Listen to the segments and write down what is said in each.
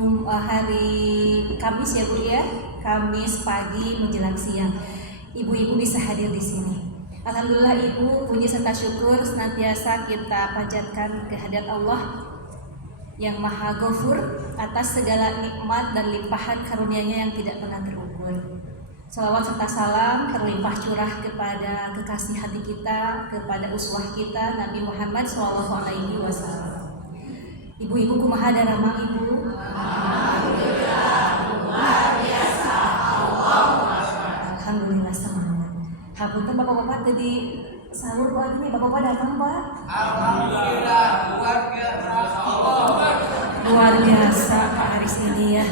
hari Kamis ya Bu ya, Kamis pagi menjelang siang. Ibu-ibu bisa hadir di sini. Alhamdulillah Ibu, puji serta syukur senantiasa kita panjatkan kehadirat Allah yang Maha Ghafur atas segala nikmat dan limpahan karunia-Nya yang tidak pernah terukur. Salawat serta salam terlimpah curah kepada kekasih hati kita, kepada uswah kita Nabi Muhammad SAW. Ibu-ibu kumaha darama Ibu? Alhamdulillah, luar biasa. Alhamdulillah semangat. Hapunten bapak-bapak tadi sahur pagi nih, bapak-bapak datang Pak? Alhamdulillah, luar biasa. Luar biasa Pak Haris ini ya.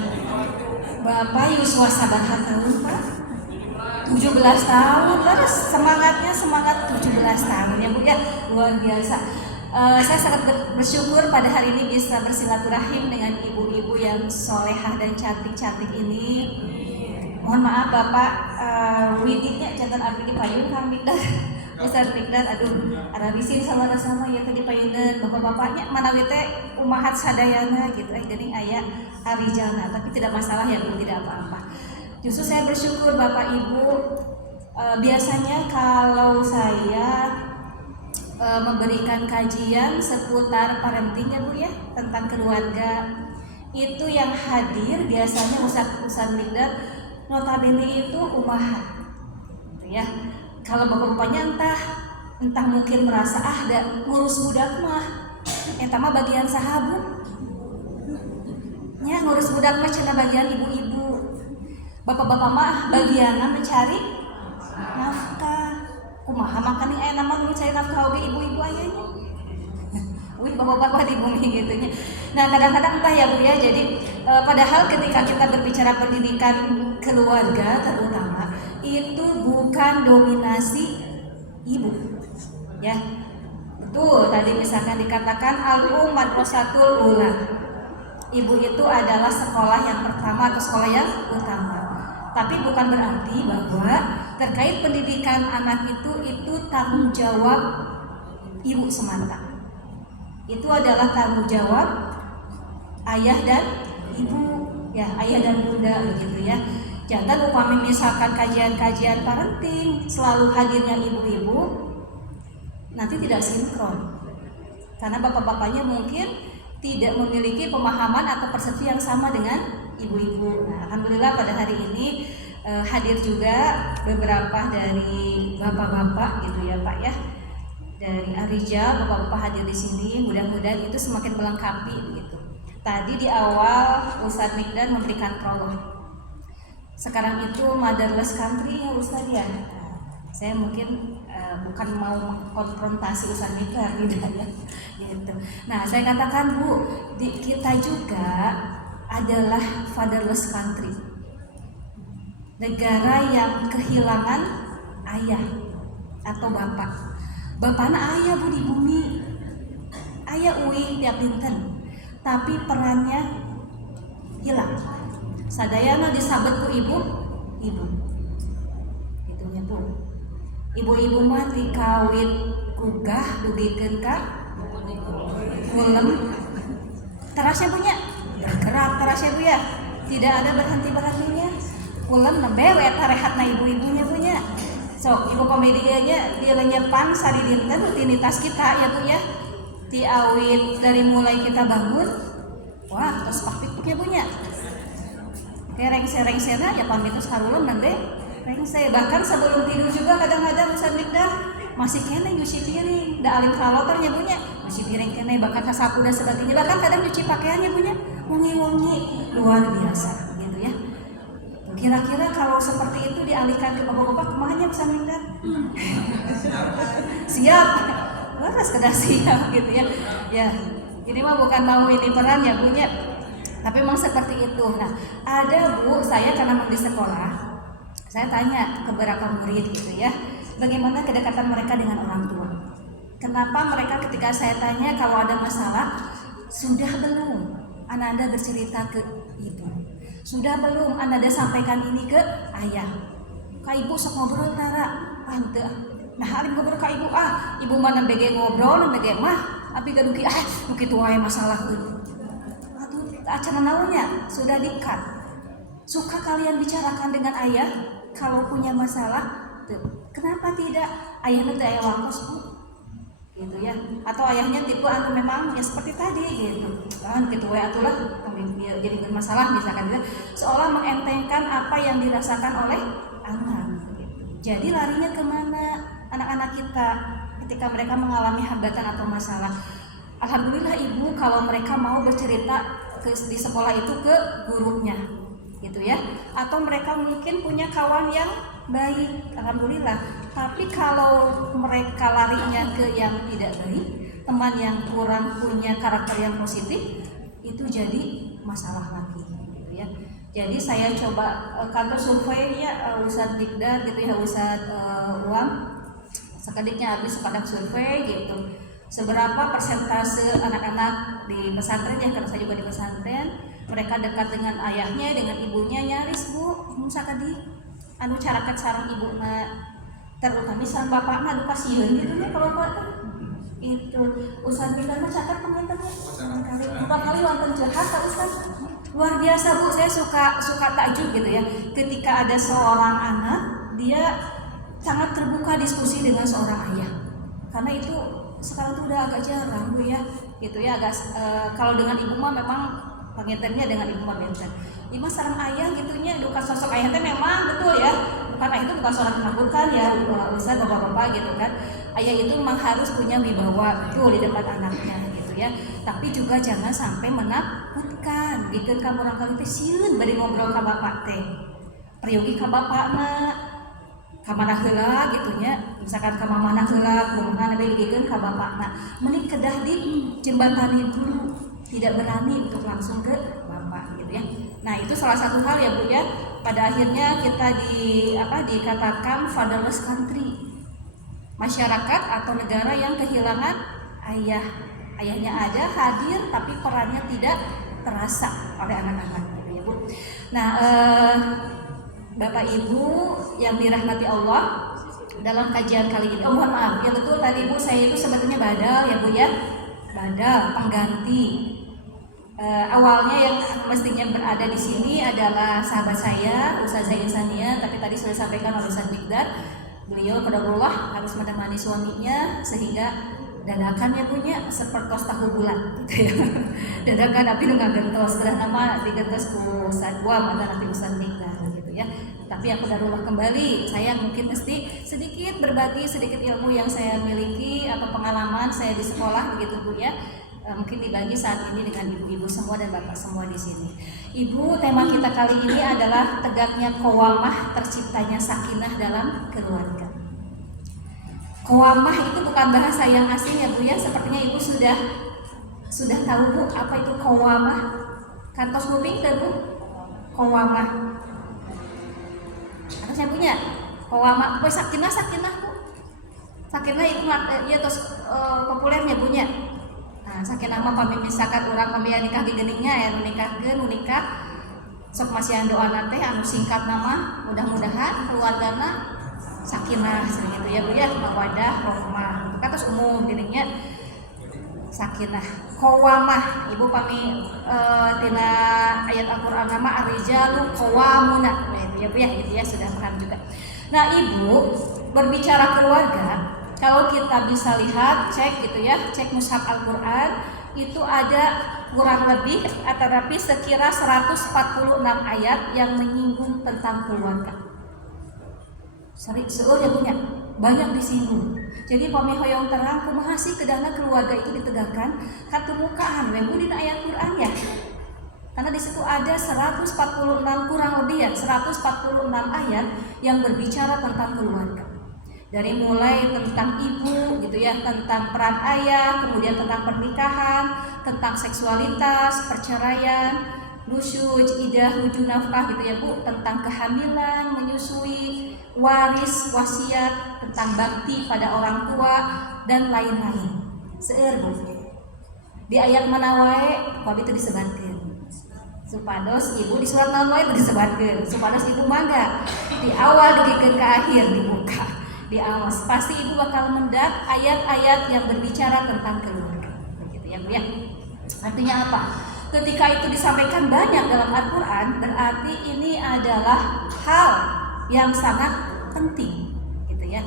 Bapak yuswa sabaha tahun Pak? 17 tahun, terus semangatnya semangat 17 tahun ya Bu ya, luar biasa. Saya sangat bersyukur pada hari ini bisa bersilaturahim dengan ibu-ibu yang solehah dan cantik-cantik ini. Mohon maaf Bapak, widitnya jantan abdi di payun Kang Mikdar, Ustaz Mikdar, aduh, arabisin sama-sama ya tadi payunan bapak-bapaknya mana wite umahat sadayana gitu, jadi ayah arijana, tapi tidak masalah ya Bu, tidak apa-apa. Justru saya bersyukur Bapak Ibu, biasanya kalau saya memberikan kajian seputar parenting ya Bu ya, tentang keluarga, itu yang hadir biasanya Ustaz Mikdar notabene itu umahat gitu ya. Kalau bapak-bapaknya entah mungkin merasa ngurus budak mah eta mah bagian sahabu nya, ngurus budak mah cenah bagian ibu-ibu, bapak-bapak mah bagianna mencari nafkah. Kumaha makan yang enak mah mencari nafkah oge ibu-ibu ayahnya. Wih bapak-bapak di bumi gitunya. Nah kadang-kadang entah ya Bu ya, jadi padahal ketika kita berbicara pendidikan keluarga terutama itu bukan dominasi ibu ya. Betul tadi misalkan dikatakan al-um madrasatul ula, ibu itu adalah sekolah yang pertama atau sekolah yang utama. Tapi bukan berarti bahwa terkait pendidikan anak itu tanggung jawab ibu semata. Itu adalah tanggung jawab ayah dan ibu ya, ayah dan bunda begitu ya. Jangan upami misalkan kajian-kajian parenting selalu hadirnya ibu-ibu, nanti tidak sinkron karena bapak-bapaknya mungkin tidak memiliki pemahaman atau persepsi yang sama dengan ibu-ibu. Nah, alhamdulillah pada hari ini hadir juga beberapa dari bapak-bapak gitu ya Pak ya, dari Arija, bapak-bapak hadir di sini. Mudah-mudahan itu semakin melengkapi gitu. Tadi di awal Ustadz Mikdar memberikan prolog. Sekarang itu motherless country ya Ustadz ya. Saya mungkin bukan mau mengkonfrontasi Ustadz Mikdar tidak ya gitu. Nah saya katakan Bu, kita juga adalah fatherless country, negara yang kehilangan ayah atau bapak. Bapakna ayah Bu di bumi, ayah uwi tiap dinten, tapi perannya hilang. Sadayana disabet ku ibu, itunya Bu. Ibu-ibu mah dikawin gugah dugikeun ka kulem, terasnya punya bergerak terasnya Bu ya, tidak ada berhenti-berhentinya. Kulem nebewe eta rehatna ibu-ibunya punya. Sok ibu komedianya dia lenyepan sari dinten rutinitas kita ya Bu ya. Ti awit dari mulai kita bangun, wah terus pakpik ya punya. Rengse-rengsena ya pamit terus harulem nanti rengse. Bahkan sebelum tidur juga kadang-kadang Ustaz Mikdar masih kene nyuci piring, da alim kaloternya punya. Nyuci piring kene, bahkan sasapu dan sebagainya. Bahkan kadang nyuci pakaiannya punya, wangi-wangi luar biasa gitu ya. Kira-kira kalau seperti itu dialihkan ke bapak-bapak, kemana Ustaz Mikdar? Siap. Wah, sekedar siap gitu ya. Ya, ini mah bukan mau ini peran ya Bu nya. Tapi memang seperti itu. Nah, ada Bu, saya karena di sekolah, saya tanya ke beberapa murid gitu ya, bagaimana kedekatan mereka dengan orang tua. Kenapa mereka ketika saya tanya kalau ada masalah, sudah belum Anda bercerita ke ibu? Sudah belum Anda sampaikan ini ke ayah? Ka ibu sok ngobrol tara, ante. Nah, hari ngobrol ka ibu ibu mana bege ngobrol, bege mah, tapi gaduki duki tuh wae masalah itu. acara naonnya sudah di-cut. Suka kalian bicarakan dengan ayah kalau punya masalah? Tuh. Kenapa tidak? Ayahnya teh aya wakos Bu. Gitu ya. Atau ayahnya tipe anu memang ya seperti tadi gitu. Kan gitu we atulah biar jadi masalah misalkan gitu. Seolah mengentengkan apa yang dirasakan oleh anak gitu. Jadi larinya kemana anak-anak kita ketika mereka mengalami hambatan atau masalah? Alhamdulillah ibu kalau mereka mau bercerita di sekolah itu ke gurunya gitu ya, atau mereka mungkin punya kawan yang baik, alhamdulillah. Tapi kalau mereka larinya ke yang tidak baik, teman yang kurang punya karakter yang positif, itu jadi masalah lagi gitu ya. Jadi saya coba kantor surveinya Ustadz Bigdar gitu ya, Ustadz Uang sekediknya habis pada survei gitu, seberapa persentase anak-anak di pesantren ya, karena saya juga di pesantren, mereka dekat dengan ayahnya, dengan ibunya. Nyaris Bu, musakadi anu carakat sareng ibuna, terutama sareng bapakna anu pasieun gitu nya kalau Pak itu Ustaz Bigdar mah catat komentarnya berapa kali wonten curhat Pak Ustaz. Luar biasa Bu, saya suka takjub gitu ya ketika ada seorang anak dia sangat terbuka diskusi dengan seorang ayah, karena itu sekarang tuh udah agak jarang Bu ya gitu ya, agak kalau dengan ibu mah memang pengintennya dengan ibu mah benten. Ibu sareng ayah gitunya, duka sosok ayah teh memang betul ya, bukan ayah itu bukan seorang menakutkan ya, Ustaz bapak-bapak gitu kan. Ayah itu memang harus punya wibawa betul di depan anaknya gitu ya, tapi juga jangan sampai menakutkan. Bikin kamu orang kali teh sieun bari ngobrol ka bapak teh, priyogi ka bapakna kamana heula gitu nya, misalkan ka mamana heula kumaha nabi digikeun ka bapakna, mending kedah di jembatani dulu, tidak berani untuk langsung ke bapak gitu ya. Nah itu salah satu hal ya Bu ya, pada akhirnya kita dikatakan fatherless country, masyarakat atau negara yang kehilangan ayahnya ada hadir tapi perannya tidak terasa oleh anak-anak gitu ya Bu. Nah Bapak Ibu yang dirahmati Allah, dalam kajian kali ini, mohon maaf ya betul tadi Bu, saya itu sebetulnya badal ya Bu ya, badal pengganti. Awalnya yang mestinya berada di sini adalah sahabat saya Ustazah Insania, tapi tadi sudah disampaikan oleh Ustaz Bigdar, beliau qadarullah harus menemani suaminya sehingga dadakan ya punya sepertos tahu bulat gitu ya. Dadakan tapi nu ngagentos setelah nama digentos ku Ustaz Buam atau nanti Ustaz Bigdar gitu ya. Tapi aku qadarullah kembali, saya mungkin mesti sedikit berbagi sedikit ilmu yang saya miliki atau pengalaman saya di sekolah begitu Bu ya. Mungkin dibagi saat ini dengan ibu-ibu semua dan bapak semua di sini. Ibu, tema kita kali ini adalah tegaknya qawamah, terciptanya sakinah dalam keluarga. Qawamah itu bukan bahasa yang asing ya Bu ya, sepertinya ibu sudah tahu Bu apa itu qawamah. Kantos kuping teh Bu, qawamah. Ada saya punya qawamah, apa sakinah Bu. Sakinah itu ya terus populernya punya. Nah, sakinah mah pami misalkan urang pami nikah di geningnya ya nikahkeun nikah sok masihan doa teh anu singkat nama mudah-mudahan keluargana sakinah gitu ya Bu ya, mawadah rahmah katos umum geningnya sakinah. Qawamah ibu pami tina ayat Al-Qur'an nama ar-rijalu qawwamuna itu ya Bu ya, gitu ya sudah paham juga. Nah ibu berbicara keluarga, kalau kita bisa lihat, cek gitu ya, cek mushaf Al-Quran, itu ada kurang lebih antara sekira 146 ayat yang menyinggung tentang keluarga. Seueur ya punya, banyak disinggung. Jadi pamihoyong terang, kumaha sih kedana keluarga itu ditegakkan, katumukaan, wembu dina ayat Quran ya. Karena di situ ada 146 kurang lebih ya, 146 ayat yang berbicara tentang keluarga. Dari mulai tentang ibu gitu ya, tentang peran ayah, kemudian tentang pernikahan, tentang seksualitas, perceraian, nusyuj, idah, rujuk nafkah gitu ya Bu, tentang kehamilan, menyusui, waris, wasiat, tentang bakti pada orang tua dan lain-lain. Seueur Bu. Di ayat mana wae babi itu disebarkeun. Supados ibu di surat naon wae disebarkeun. Supados ibu mangga di awal dugikeun ke akhir dibuka. Di awal pasti ibu bakal mendak ayat-ayat yang berbicara tentang keluarga begitu ya Bu ya. Artinya apa? ketika itu disampaikan banyak dalam Al-Quran, berarti ini adalah hal yang sangat penting, gitu ya.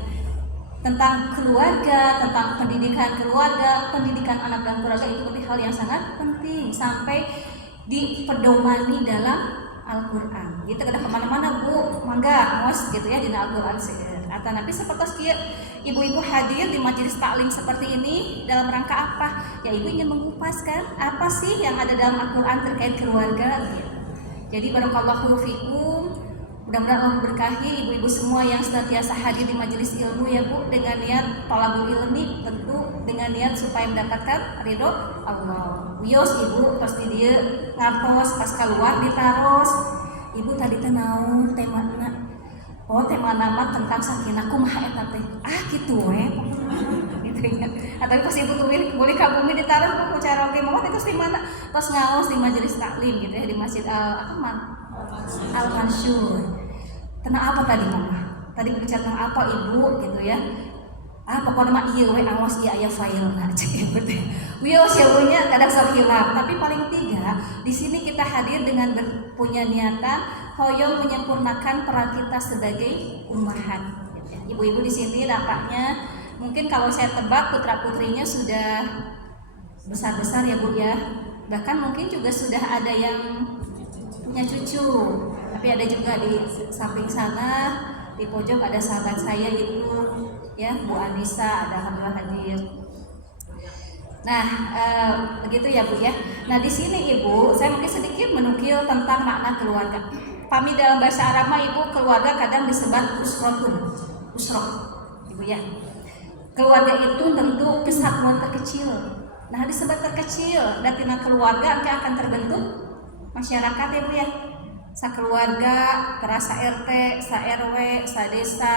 Tentang keluarga, tentang pendidikan keluarga, pendidikan anak dan keluarga itu menjadi hal yang sangat penting sampai dipedomani dalam Al-Quran. Gitu kada kemana-mana Bu, mangga mos gitu ya di Al-Quran seueur. Atau nanti seperti kieu ibu-ibu hadir di majelis taklim seperti ini dalam rangka apa? Ya ibu ingin mengupas kan apa sih yang ada dalam Al-Quran terkait keluarga gitu. Jadi barakallahu fikum. Mudah-mudahan Allah berkahi ibu-ibu semua yang senantiasa hadir di majelis ilmu ya Bu, dengan niat thalabul ilmi, tentu dengan niat supaya mendapatkan ridho Allah. Wios ibu pas di dia ngartos pas keluar ditaros. Ibu tadi teh naon temana? Oh, tema nama tentang sakinah kumaha eta teh. Ah kitu we. Gitu ya. Atau pas ibu tuh boleh kabumi ditaros ku cara oge mah itu di mana? Pas ngaos di majelis taklim gitu ya di Masjid Al-Mansyur. Tentang apa tadi mama? Tadi berbicara tentang apa ibu gitu ya? Pokoknya mah iya we awas iya aya file nah cek gitu. Wios ya punya kadang sok hilap, tapi paling tidak di sini kita hadir dengan punya niatan hoyong menyempurnakan peran kita sebagai ummahat. Ibu-ibu di sini nampaknya mungkin kalau saya tebak putra-putrinya sudah besar-besar ya Bu ya. Bahkan mungkin juga sudah ada yang punya cucu. Tapi ada juga di samping sana di pojok ada sahabat saya itu ya Bu Anissa, ada alhamdulillah hadir. Nah begitu ya Bu ya. Nah di sini Ibu saya mungkin sedikit menukil tentang makna keluarga. Pami dalam bahasa Arab Ibu keluarga kadang disebut usroh Ibu ya. Keluarga itu tentu kesatuan terkecil. Nah disebut terkecil dan tina keluarga akan terbentuk masyarakat ya Bu ya. Sakeluarga, terasa RT, sa RW, sa desa,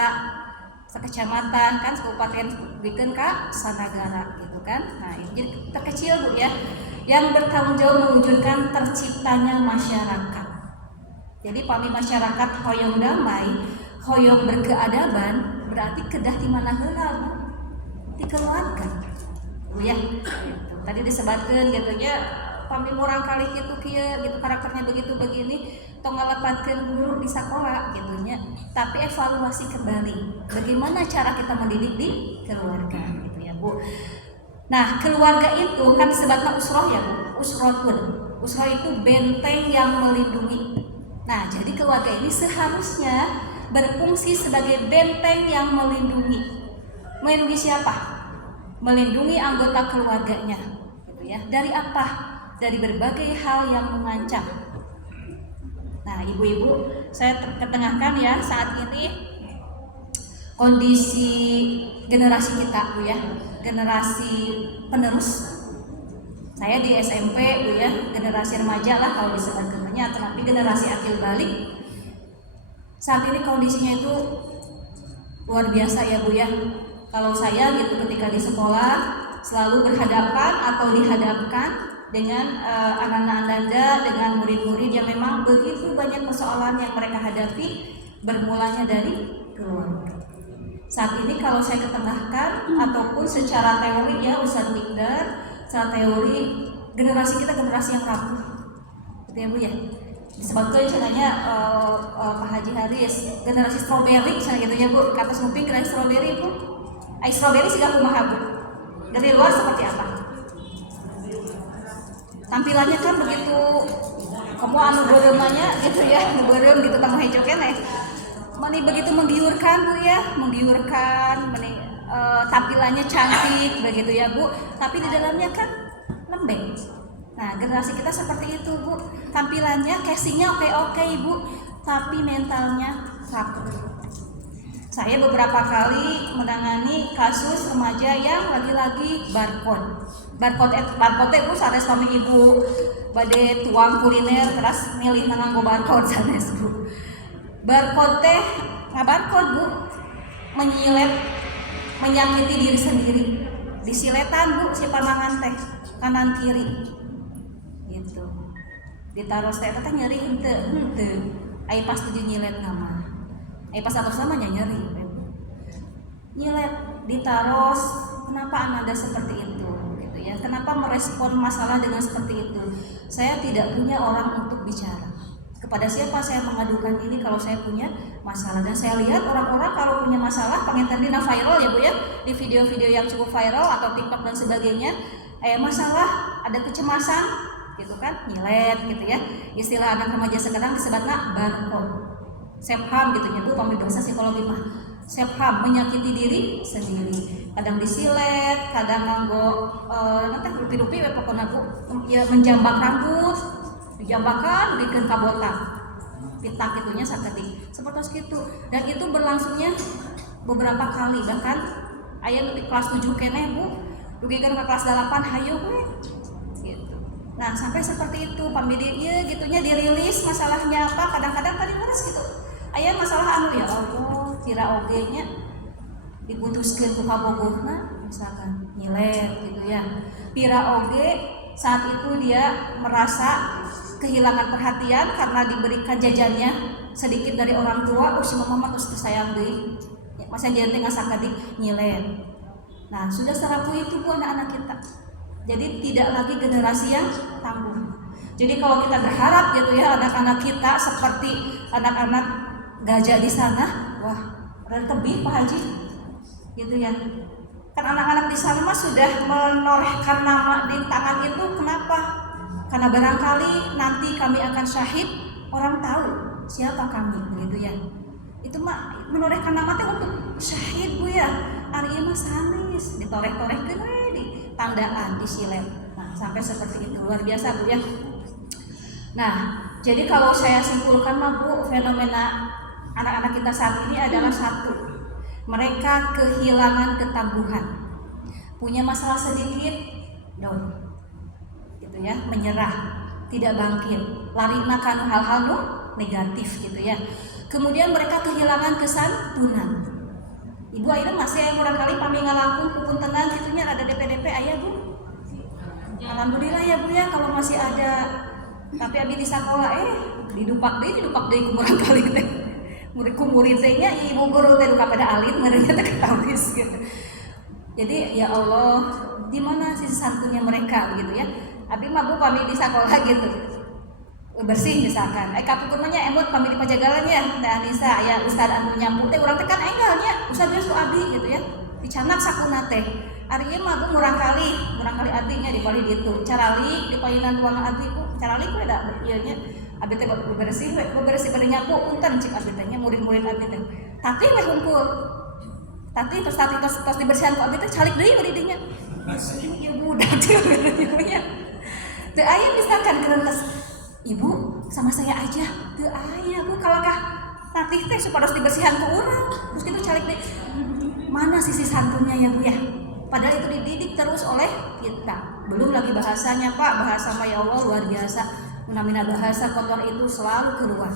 sa kecamatan kan, kabupaten bikin ka sanagara gitu kan. Nah ini jadi terkecil Bu ya, yang bertanggung jawab mewujudkan terciptanya masyarakat. Jadi pami masyarakat hoyong damai, hoyong berkeadaban, berarti kedah di mana heula Bu? Di keluarga Bu ya. Tadi disebutkan gitu ya, pami murang kali gitu kieu gitu karakternya begitu begini. Tong ngalepatkeun guru di sekolah gitunya, tapi evaluasi kembali bagaimana cara kita mendidik di keluarga gitu ya Bu. Nah keluarga itu kan disebutnya usroh ya Bu, usrotun. Usroh itu benteng yang melindungi. Nah jadi keluarga ini seharusnya berfungsi sebagai benteng yang melindungi. Melindungi siapa? Melindungi anggota keluarganya gitu ya. Dari apa? Dari berbagai hal yang mengancam. Nah ibu-ibu saya ketengahkan ya saat ini kondisi generasi kita Bu ya, generasi penerus. Saya di SMP Bu ya, generasi remaja lah kalau disebut namanya, tetapi generasi akil balik. Saat ini kondisinya itu luar biasa ya Bu ya. Kalau saya gitu ketika di sekolah selalu berhadapan atau dihadapkan dengan anak-anak Anda, dengan murid-murid yang memang begitu banyak persoalan yang mereka hadapi bermulanya dari keluarga. Saat ini kalau saya ketengahkan ataupun secara teori ya Ustaz Mikdar, secara teori generasi kita generasi yang rapuh, gitu ya Bu ya. Disebutkan caranya Pak Haji Haris generasi strawberry, misalnya gitu ya Bu. Kata Snoopy generasi strawberry Bu. Strawberry sih gak kumaha Bu. Dari luar seperti apa? Tampilannya kan begitu kamu anu beureumannya gitu ya, beureuh gitu tamu hijau keneh. Mani begitu menggiurkan Bu ya, menggiurkan, tampilannya cantik begitu ya Bu, tapi di dalamnya kan lembek. Nah, generasi kita seperti itu Bu, tampilannya, casingnya oke Bu, tapi mentalnya rapuh. Saya beberapa kali menangani kasus remaja yang lagi-lagi barcode itu sanes pami ibu bade tuang kuliner terus milih nganggo barcode sanes Bu. Barcode teh ngabarcode Bu, menyilet, menyakiti diri sendiri. Disiletan Bu si panangan teh kanan kiri. Gitu. Ditaros teh nyeri henteu. Ai pas tuju nyilet nama. Pas atas namanya nyeri. Nyilet ditaros, kenapa Ananda seperti itu gitu ya. Kenapa merespon masalah dengan seperti itu? Saya tidak punya orang untuk bicara. Kepada siapa saya mengadukan ini kalau saya punya masalah? Dan saya lihat orang-orang kalau punya masalah, pengen tandina viral ya Bu ya, di video-video yang cukup viral atau TikTok dan sebagainya, masalah, ada kecemasan, gitu kan, nyilet gitu ya. Istilah anak remaja sekarang disebutnya barcode. Self-harm gitu ya Bu, pembahasa psikologi mah. Self-harm, menyakiti diri sendiri. Kadang disilet, kadang nganggo nanti rupi-rupi pokoknya Bu, ya menjambak rambut, dijambakan bikin kabotak. Pitak itunya saketi. Seperti itu. Dan itu berlangsungnya beberapa kali, bahkan aya di kelas 7 keneh Bu, dugikan ke kelas 8 hayu we. Gitu. Nah, sampai seperti itu pambidi ieu gitunya dirilis masalahnya apa, kadang-kadang tadi terus gitu. Aya masalah anu ya Allah, tira oge nya diputuskeun ku kabogohna misalkan nyilet gitu ya. Pira oge saat itu dia merasa kehilangan perhatian karena diberikan jajannya sedikit dari orang tua, si mama terus sayang deui. Masa janten ngasakadik nyilet. Nah, sudah selaku itu Bu anak-anak kita. Jadi tidak lagi generasi yang tangguh. Jadi kalau kita berharap gitu ya anak-anak kita seperti anak-anak gajah di sana, wah, ada tebih Pak Haji. Gitu ya. Kan anak-anak di sana mah sudah menorehkan nama di tangan itu, kenapa? Karena barangkali nanti kami akan syahid, orang tahu siapa kami, gitu ya. Itu mah menorehkan nama teh untuk syahid Bu ya. Ari ieu mah sanes ditoreh-torehkeun we di tandaan, disilet. Nah, sampai seperti itu luar biasa Bu ya. Nah, jadi kalau saya simpulkan mah Bu, fenomena anak-anak kita saat ini adalah satu, mereka kehilangan ketangguhan, punya masalah sedikit, down, gitu ya, menyerah, tidak bangkit, lari makan hal-hal negatif, gitu ya. Kemudian mereka kehilangan kesantunan. Ibu ayeuna masih yang kurang kali pami ngalangkung kupuntenan gitunya ada DP-DP aya Bu. Alhamdulillah ya Bu ya kalau masih ada. Tapi abi di sekolah didupak deui kurang kali teh. Murid teh nya ibu guru teh duka pada alit mereka teh ketawis gitu. Jadi ya Allah, di mana sisi santunnya mereka begitu ya. Abi mah Bu pami di sekolah gitu. Bersih misalkan, kapukurnya emot pami di pajagalan ya, Teh Anissa, ya Ustad anu nyampu teh urang teh kan enggalnya, Ustad geus abi gitu ya, dicanak sakuna teh. Ari ieu mah Bu murang kali adinya di bali ditu, carali di payunan ruangan abi Bu, carali ku da ieu nya, abi teh bebersih bade nyapu punten cik abi teh nya murid-murid abi teh. Tapi we hungkul. Tos dibersihan ku abi teh calik deui bari dinya. Ieu budak teh nya. Teu aya misalkan gerentas Ibu sama saya aja, teu aya Bu kalakah tatih teh supados dibersihan ku urang, terus kitu calik deh. Mana sisi santunnya ya Bu ya? Padahal itu dididik terus oleh kita. Belum lagi bahasanya Pak, bahasa mah ya Allah luar biasa. Namina bahasa kotor itu selalu keluar.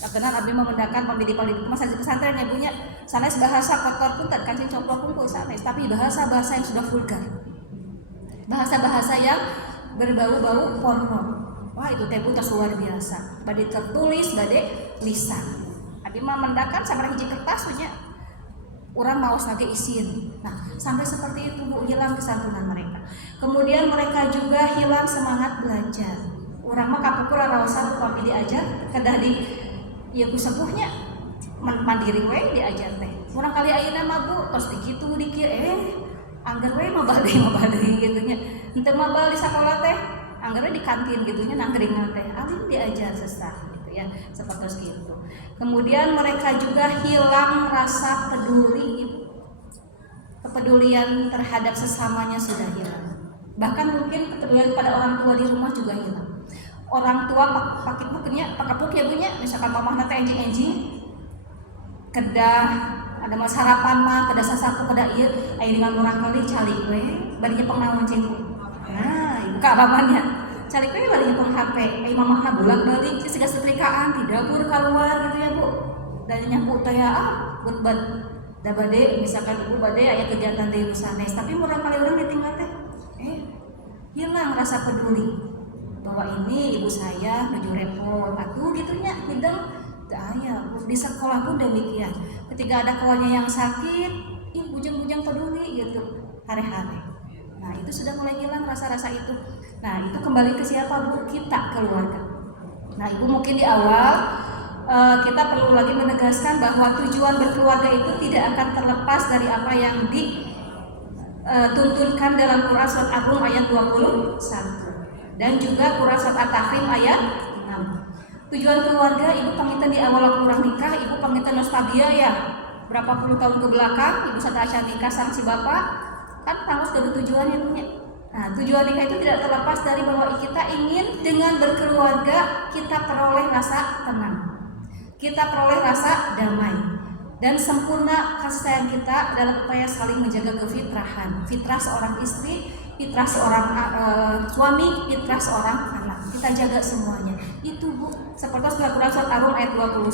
Karena abdi memendakan pembidi-pembidi masa di pesantren ya Bu nya. Sanes bahasa kotor pun tak kancing coplok pun sanes, tapi bahasa-bahasa yang sudah vulgar. Bahasa-bahasa yang berbau-bau porno. Wah itu teh tos luar biasa. Bade tertulis, bade lisan. Abi mah mendakan sama hiji kertas punya. Urang maos lagi isin. Nah, sampai seperti itu Bu, hilang kesantunan mereka. Kemudian mereka juga hilang semangat belajar. Urang mah kapukur raosan upami diajar kedah di ieu ku sepuhnya mandiri we diajar teh. Urang kali ayeuna mah Bu, tos dikitu dikieu angger we mah bade gitu nya. Henteu mah bal di sakola teh. Anggarnya di kantin gitunya nangkring teh alim diajar sesah gitu ya seperti itu. Kemudian mereka juga hilang rasa peduli, kepedulian terhadap sesamanya sudah hilang. Bahkan mungkin kepedulian pada orang tua di rumah juga hilang. Orang tua pakai bukunya pakapuk ya Bu nya, misalkan mamah teh enjing kedah ada mas harapan mah kedah sasapu kedah ieu aya dengan orang kali calik we barinya pengawan cing. Nah, buka abangnya. Calik we bari peng HP. Mamahna bolak-balik siga setrikaan di dapur keluar gitu ya Bu. Dan nyampu teh buat da bade misalkan ibu bade aya kegiatan di sanes, tapi murang kali urang ditinggal teh. Hilang rasa peduli bahwa ini ibu saya nuju repot atuh gitunya hidang teu aya. Di sekolah pun demikian. Ketika ada kawannya yang sakit, bujang-bujang peduli gitu. Hare-hare. Nah itu sudah mulai hilang rasa-rasa itu. Nah itu kembali ke siapa Bu? Kita, keluarga. Nah Ibu mungkin di awal kita perlu lagi menegaskan bahwa tujuan berkeluarga itu tidak akan terlepas dari apa yang dituntunkan dalam Quran Surat Ar-Rum ayat 21 dan juga Quran Surat At-Tahrim ayat 6. Tujuan keluarga Ibu pangitan di awal waktu orang nikah, Ibu pangitan nostalgia ya. Berapa puluh tahun ke belakang Ibu sadar nikah sang si bapak kan tanggung sudah tujuannya punya. Nah, tujuan nikah itu tidak terlepas dari bahwa kita ingin dengan berkeluarga kita peroleh rasa tenang. Kita peroleh rasa damai dan sempurna kasih sayang kita dalam upaya saling menjaga kefitrahan, fitrah seorang istri, fitrah seorang suami, fitrah seorang anak. Kita jaga semuanya. Itu Bu, seperti surat Quran Ar-Rum ayat 21.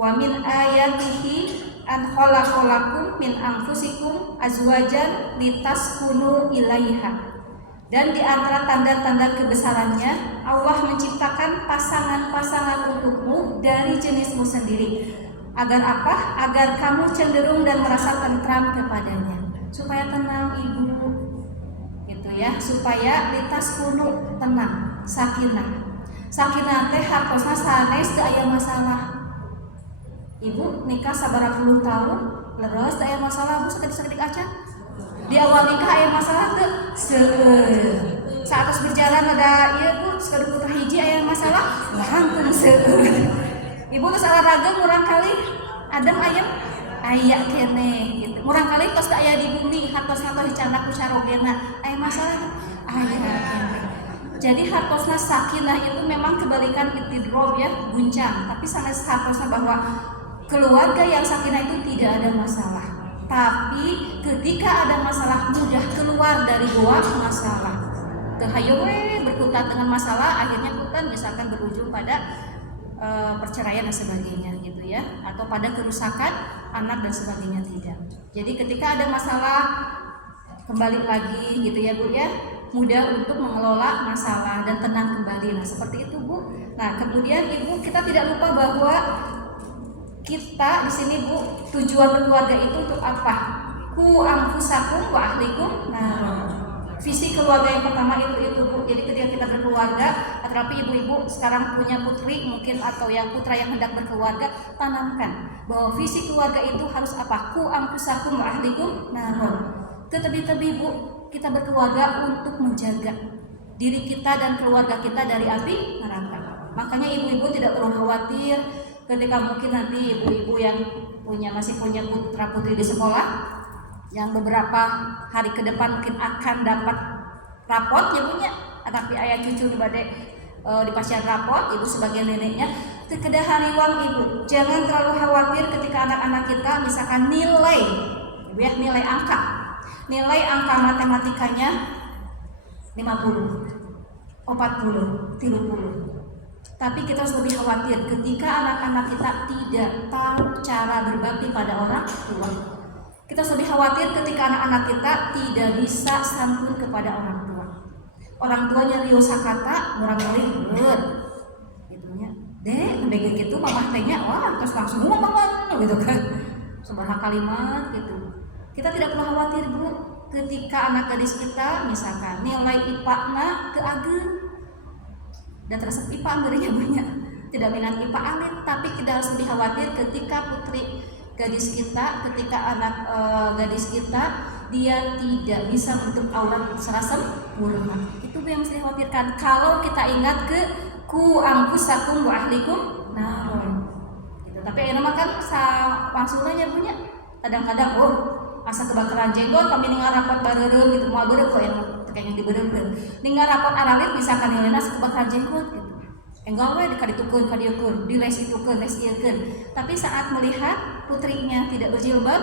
Wa min ayatihi an khalaqalakum min anfusikum azwajan litaskunu ilaiha. Dan di antara tanda-tanda kebesarannya, Allah menciptakan pasangan-pasangan untukmu dari jenismu sendiri. Agar apa? Agar kamu cenderung dan merasa tentram kepadanya. Supaya tenang Ibu, gitu ya. Supaya litaskunu tenang, sakinah. Sakinah teh hartosna sanes teu aya masalah. Ibu nikah sabaraha puluh tahun, leres teu aya masalah Bu sakedik-sakedik acan. Di awal nikah aya masalah teu? Saat terus berjalan ada ieu Bu, sekaduk putra hiji aya masalah, langkung seueur. Ibu terus olahraga murang kali adem ayem aya keneh gitu. Murang kali tos teu aya di bumi, hartosna tos dicandak ku sarogena, aya masalah aya keneh. Jadi hartosna sakinah itu memang kebalikan itidrob ya, guncang, tapi sanes hartosna bahwa keluarga yang sakinah itu tidak ada masalah. Tapi ketika ada masalah mudah keluar dari gua masalah. Tehayu berkutat dengan masalah, akhirnya kutan misalkan berujung pada perceraian dan sebagainya gitu ya, atau pada kerusakan anak dan sebagainya tidak. Jadi ketika ada masalah kembali lagi gitu ya Bu ya, mudah untuk mengelola masalah dan tenang kembali. Nah seperti itu Bu. Nah kemudian Ibu kita tidak lupa bahwa kita di sini Bu, tujuan berkeluarga itu untuk apa? Ku anfusakum wa ahlikum. Nah, visi keluarga yang pertama itu Bu. Jadi ketika kita berkeluarga, tetapi ibu-ibu sekarang punya putri mungkin atau yang putra yang hendak berkeluarga, tanamkan bahwa visi keluarga itu harus apa? Ku anfusakum wa ahlikum. Nah, tetapi Bu, kita berkeluarga untuk menjaga diri kita dan keluarga kita dari api neraka. Makanya ibu-ibu tidak perlu khawatir ketika mungkin nanti ibu-ibu yang masih punya putra putri di sekolah yang beberapa hari ke depan mungkin akan dapat rapot ya punya tapi ayah cucu di badai di pasien rapot, ibu sebagai neneknya kedah hariwang Ibu jangan terlalu khawatir ketika anak-anak kita misalkan nilai Ibu ya, nilai angka matematikanya 50, 40, 30. Tapi kita harus lebih khawatir ketika anak-anak kita tidak tahu cara berbakti pada orang tua. Kita harus lebih khawatir ketika anak-anak kita tidak bisa santun kepada orang tua. Orang tuanya rios sakata, orang lain bener. Gitunya, dek, bege gitu, mamah tehnya, wah, terus langsung ngomong gitu kan. Sebarang kalimat gitu. Kita tidak perlu khawatir Bu, ketika anak gadis kita misalkan nilai IPA-na keageun. Dan terasa IPA ngerinya banyak, tidak minat IPA alit, tapi kita harus lebih khawatir ketika putri gadis kita, ketika anak gadis kita dia tidak bisa bentuk aurat secara sempurna. Itu yang mesti dikhawatirkan. Kalau kita ingat ke ku anfusakum wa ahlikum naron. Gitu. Tapi enak kan langsungnya punya. Kadang-kadang asa kebakaran jenggot kami ningal rapot bareureum gitu moal beureuh kok yang kayaknya dibeureukeun. Ningal rapot aralit misalkan nilainya kebakaran jenggot gitu. Enggal we dikaditukeun kadiekeun, dilesitukeun, lesiekeun. Tapi saat melihat putrinya tidak berjilbab,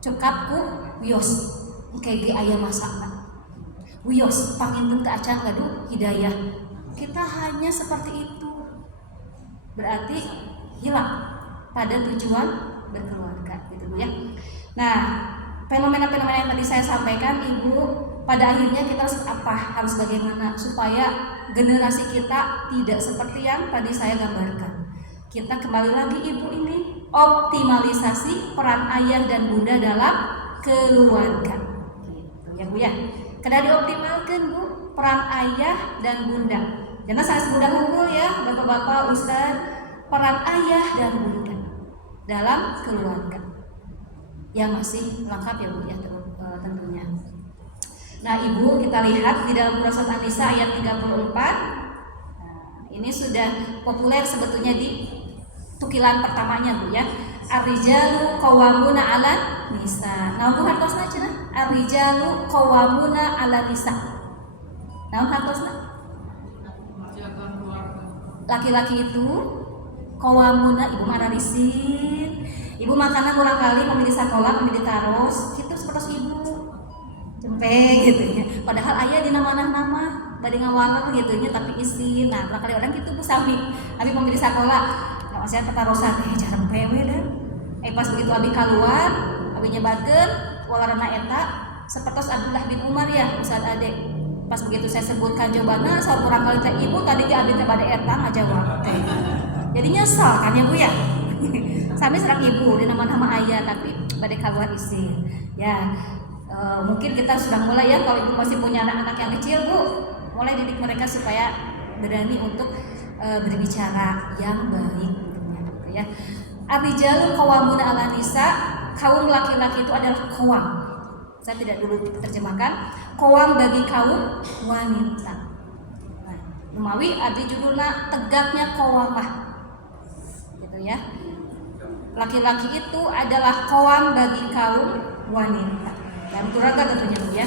cekapku wios kege aya masakna. Wios panginten teu acan gaduh hidayah. Kita hanya seperti itu. Berarti hilang pada tujuan berkeluarga gitu Bu ya. Nah, fenomena-fenomena yang tadi saya sampaikan Ibu, pada akhirnya kita harus bagaimana supaya generasi kita tidak seperti yang tadi saya gambarkan. Kita kembali lagi Ibu ini optimalisasi peran ayah dan bunda dalam keluarga. ya Bu ya. Kada dioptimalkan Bu peran ayah dan bunda. Jangan salah bunda unggul ya bapak-bapak ustaz, peran ayah dan bunda dalam keluarga yang masih lengkap ya Bu ya tentunya. Nah Ibu kita lihat di dalam Surat An-Nisa ayat 34. Nah, ini sudah populer sebetulnya di tukilan pertamanya Bu ya. Ar-rijalu qawwamuna 'alan nisa. Naon ku hartosna cenah? Ar-rijalu qawwamuna 'alan nisa. Naon hartosna? Laki-laki itu qawwamuna, ibu mana risin. Ibu makanan kurang kali pemilih sekolah, pemilih taros, gitu seperti ibu. Cempe gitu ya. Padahal ayah dina manah-nama bade ngawaleng gitu nya tapi isin. Nah, berapa kali orang gitu Bu sami. Abi pemilih sekolah, nah saya petarosan jarang pewe dah. Pas begitu abi keluar, abi nyebatkeun walarana eta sapertos Abdullah bin Umar ya, Ustaz Ade. Pas begitu saya sebutkan jawabannya, sakurang kali teh ibu tadi ge abi teh bade eta ngajawab teh. Jadi nyesal kan ya Bu ya. Sami serang ibu dina nama ayah tapi bade keluar isin. Ya, mungkin kita sudah mulai ya kalau ibu masih punya anak-anak yang kecil Bu, mulai didik mereka supaya berani untuk berbicara yang baik gitu ya. Ar-rijalu qawwamuna 'alan nisa, kaum laki-laki itu adalah qawam. Saya tidak dulu terjemahkan. Qawam bagi kaum wanita. Nah, Umawi abi judulna tegaknya qawamah. Gitu ya. Laki-laki itu adalah qawam bagi kaum wanita. Dan turaga tentunya Bu ya.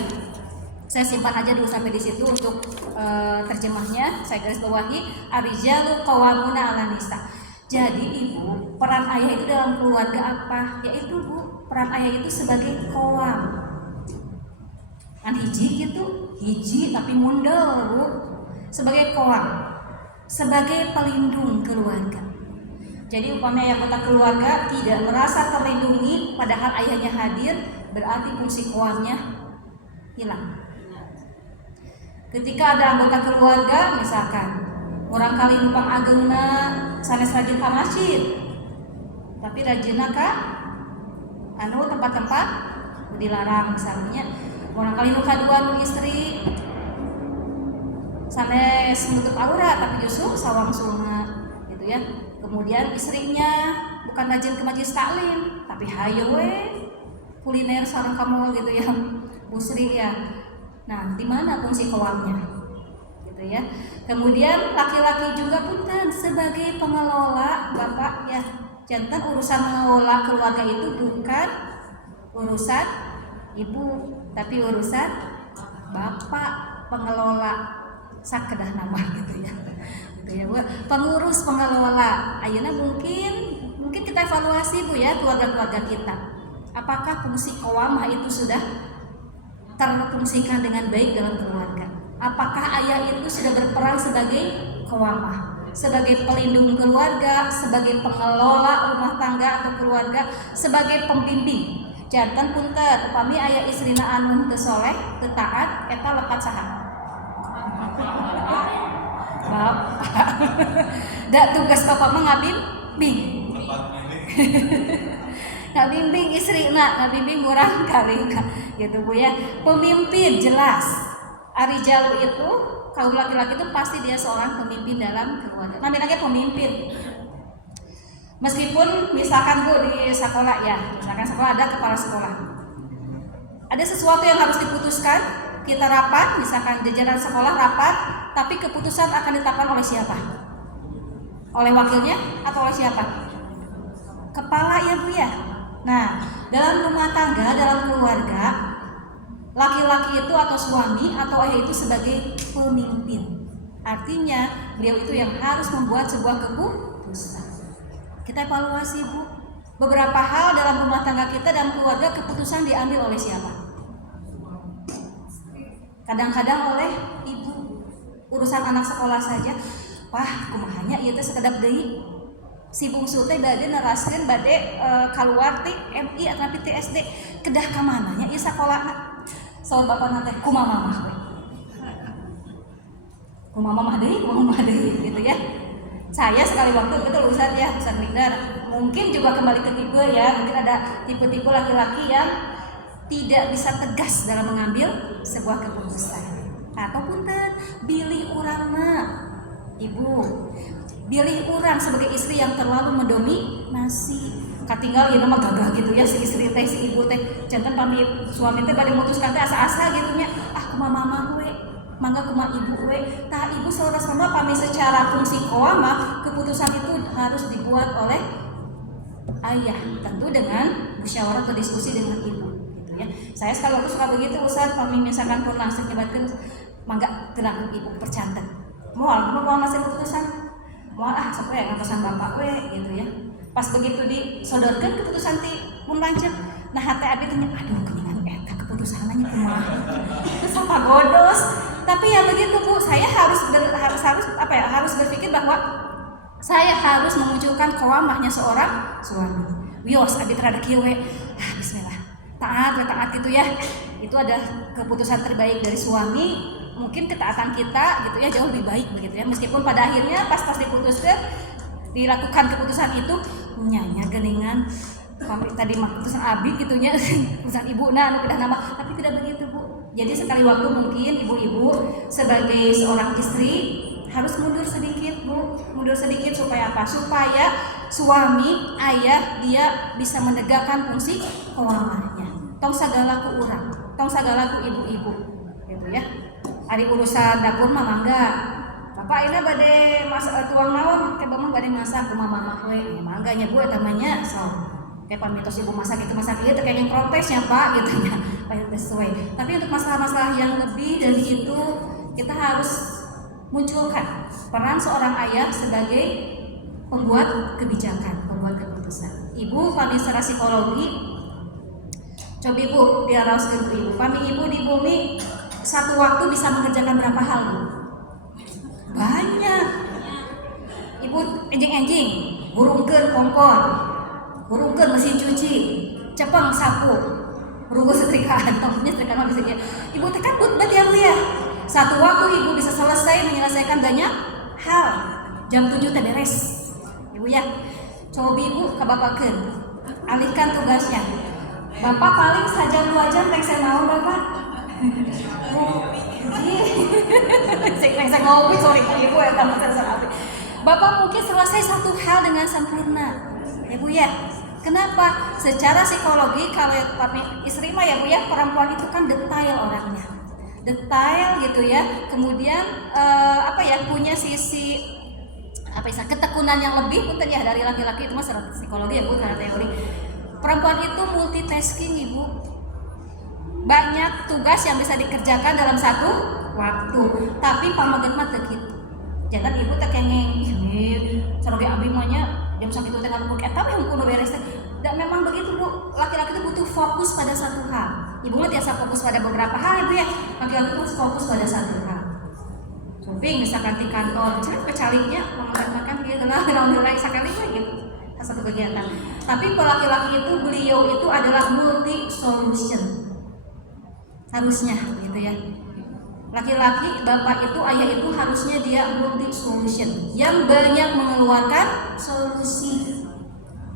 Saya simpan aja dulu sampai di situ untuk terjemahnya. Saya garis bawahi ar-rijalu qawwamuna 'alan nisa. Jadi ibu, peran ayah itu dalam keluarga apa? Yaitu Bu, peran ayah itu sebagai qawam. Kan hiji gitu, hiji tapi mundel Bu. Sebagai qawam, sebagai pelindung keluarga. Jadi umpamanya anggota keluarga tidak merasa terlindungi padahal ayahnya hadir, berarti fungsi qawamnya hilang. Ketika ada anggota keluarga misalkan orang kali numpang agengna sanes rajin ka masjid tapi rajinna ka anu tempat-tempat dilarang misalnya orang kali nu kadua nu istri sanes menutup aurat tapi justru sawang sunna gitu ya. Kemudian istrinya bukan rajin ke majelis taklim tapi hayo we kuliner sareng ka mall gitu ya musri ya. Nah, di mana fungsi qawamnya? Gitu ya. Kemudian laki-laki juga punten sebagai pengelola Bapak ya. Jantan urusan mengelola keluarga itu bukan urusan ibu, tapi urusan Bapak pengelola sakedah nama gitu ya. Gitu ya, Bu. Pengurus pengelola. Ayeuna mungkin kita evaluasi Bu ya keluarga-keluarga kita. Apakah fungsi qawamah itu sudah terfungsikan dengan baik dalam keluarga? Apakah ayah itu sudah berperan sebagai qawamah, sebagai pelindung keluarga, sebagai pengelola rumah tangga atau keluarga, sebagai pembimbing? Jantan punten, upami ayah istrina anu teu soleh, teu taat, eta lepat saha? Bapak. Da tugas bapak mah ngabimbing. Ngabimbing istrina, ngabimbing urang kali gitu Bu ya. Pemimpin jelas. Ar-rijalu itu kaum laki-laki itu pasti dia seorang pemimpin dalam keluarga. Namanya pemimpin. Meskipun misalkan Bu di sekolah ya, misalkan sekolah ada kepala sekolah. Ada sesuatu yang harus diputuskan, kita rapat, misalkan jajaran sekolah rapat, tapi keputusan akan ditetapkan oleh siapa? Oleh wakilnya atau oleh siapa? Kepala ya Bu ya. Nah, dalam rumah tangga, dalam keluarga, laki-laki itu atau suami atau ayah itu sebagai pemimpin. Artinya beliau itu yang harus membuat sebuah keputusan. Kita evaluasi Bu. Beberapa hal dalam rumah tangga kita dan keluarga keputusan diambil oleh siapa? Kadang-kadang oleh ibu. Urusan anak sekolah saja, wah kumahanya ieu teh sekedap deui. Si bungsu teh bade neraskeun bade kaluar ti MI atau ti SD kedah ka mananya ieu sakolahna. Soal bapak teh kumaha mah we. Kumaha mah deui gitu ya. Saya sekali waktu betul Ustaz ya, Ustaz Mikdar. Mungkin juga kembali ke tipe ya, mungkin ada tipe-tipe laki-laki yang tidak bisa tegas dalam mengambil sebuah keputusan. Ataupun bilih urang ibu, bilih urang sebagai istri yang terlalu mendominasi. Katinggal ieu mah gagah gitu ya si istri teh si ibu teh janten pami suami teh bade mutuskan teh asa-asa gitu nya kumaha mama we mangga kumaha ibu we tah ibu saudara-saudara pami secara fungsi qawamah keputusan itu harus dibuat oleh ayah, tentu dengan musyawarah atau diskusi dengan ibu gitu ya. Saya sekali waktu suka begitu Ustaz, pami misalkan pun langsung nyebatkeun mangga teu langsung ibu percanten moal masih keputusan moal sok we ngapusan bapak we gitu ya. Pas begitu disodorkan keputusan ti mun lanceuk nah hati abi teh aduh geuningan eta keputusanna nya kumaha terus apa godos. Tapi ya begitu Bu, saya harus berpikir bahwa saya harus memunculkan qawamahnya seorang suami. Wios abi terhadap kieu we bismillah taat gitu ya. Itu ada keputusan terbaik dari suami. Mungkin ketaatan kita gitu ya jauh lebih baik begitu ya, meskipun pada akhirnya pas diputuskan dilakukan keputusan itu nyanya geningan pamit tadi mah keputusan abi gitunya keputusan ibu anu udah nama, tapi tidak begitu Bu. Jadi sekali waktu mungkin ibu-ibu sebagai seorang istri harus mundur sedikit Bu, mundur sedikit supaya apa? Supaya suami ayah dia bisa menegakkan fungsi qawamahnya. Tong sagala ku urang, tong sagala ku ibu-ibu gitu ya. Ari urusan dapur mah mangga Bapak ini bade masak tuang naon ke mah bade masak kumaha mama we mangga nya Bu eta mah nya so kayak pamitos ibu masak itu ieu teh yang protesnya Pak gitu nya paling sesuai. Tapi untuk masalah-masalah yang lebih dari itu kita harus munculkan peran seorang ayah sebagai pembuat kebijakan, pembuat keputusan. Ibu pami secara psikologi coba Ibu diaroskeun ibu pami ibu di bumi satu waktu bisa mengerjakan berapa hal Bu? Banyak. Ibu enjing-enjing, burungkeun kompor, burungkeun mesin cuci, cepeng sapu, rugu setrikaan, maksudnya setrikaan bisa ya. Ibu teh kan buat ya Bu ya. Satu waktu ibu bisa menyelesaikan banyak hal. Jam 7 teh beres. Ibu ya. Coba ibu kabapakkeun. Alihkan tugasnya. Bapak paling sajam 2 jam rek saya naon Bapak? Saya ngopi sorry ibu ya tambah api. Bapak mungkin selesai satu hal dengan sempurna, ya Bu ya. Kenapa? Secara psikologi kalau istri mah ya Bu ya, perempuan itu kan detail orangnya, detail gitu ya. Kemudian punya sisi ketekunan yang lebih punten ya dari laki-laki itu mah secara psikologi ya Bu, karena teori. Perempuan itu multitasking Ibu. Banyak tugas yang bisa dikerjakan dalam satu waktu, tapi pamageun mah teu kitu. Jangan ibu teh kengeng ih sareng abi mah nya jam sakitu teh ngalupuk eta we kudu beres teh. Dan memang begitu Bu, laki-laki itu butuh fokus pada satu hal. Ibu mah biasa fokus pada beberapa hal Ibu ya. Laki-laki itu harus fokus pada satu hal. Shopping misalkan di kantor, kecaliknya makan dia gelah sakali gitu. Satu kegiatan. Tapi laki-laki itu beliau itu adalah multi solution. Harusnya gitu ya. Laki-laki, bapak itu, ayah itu harusnya dia multi solution yang banyak mengeluarkan solusi.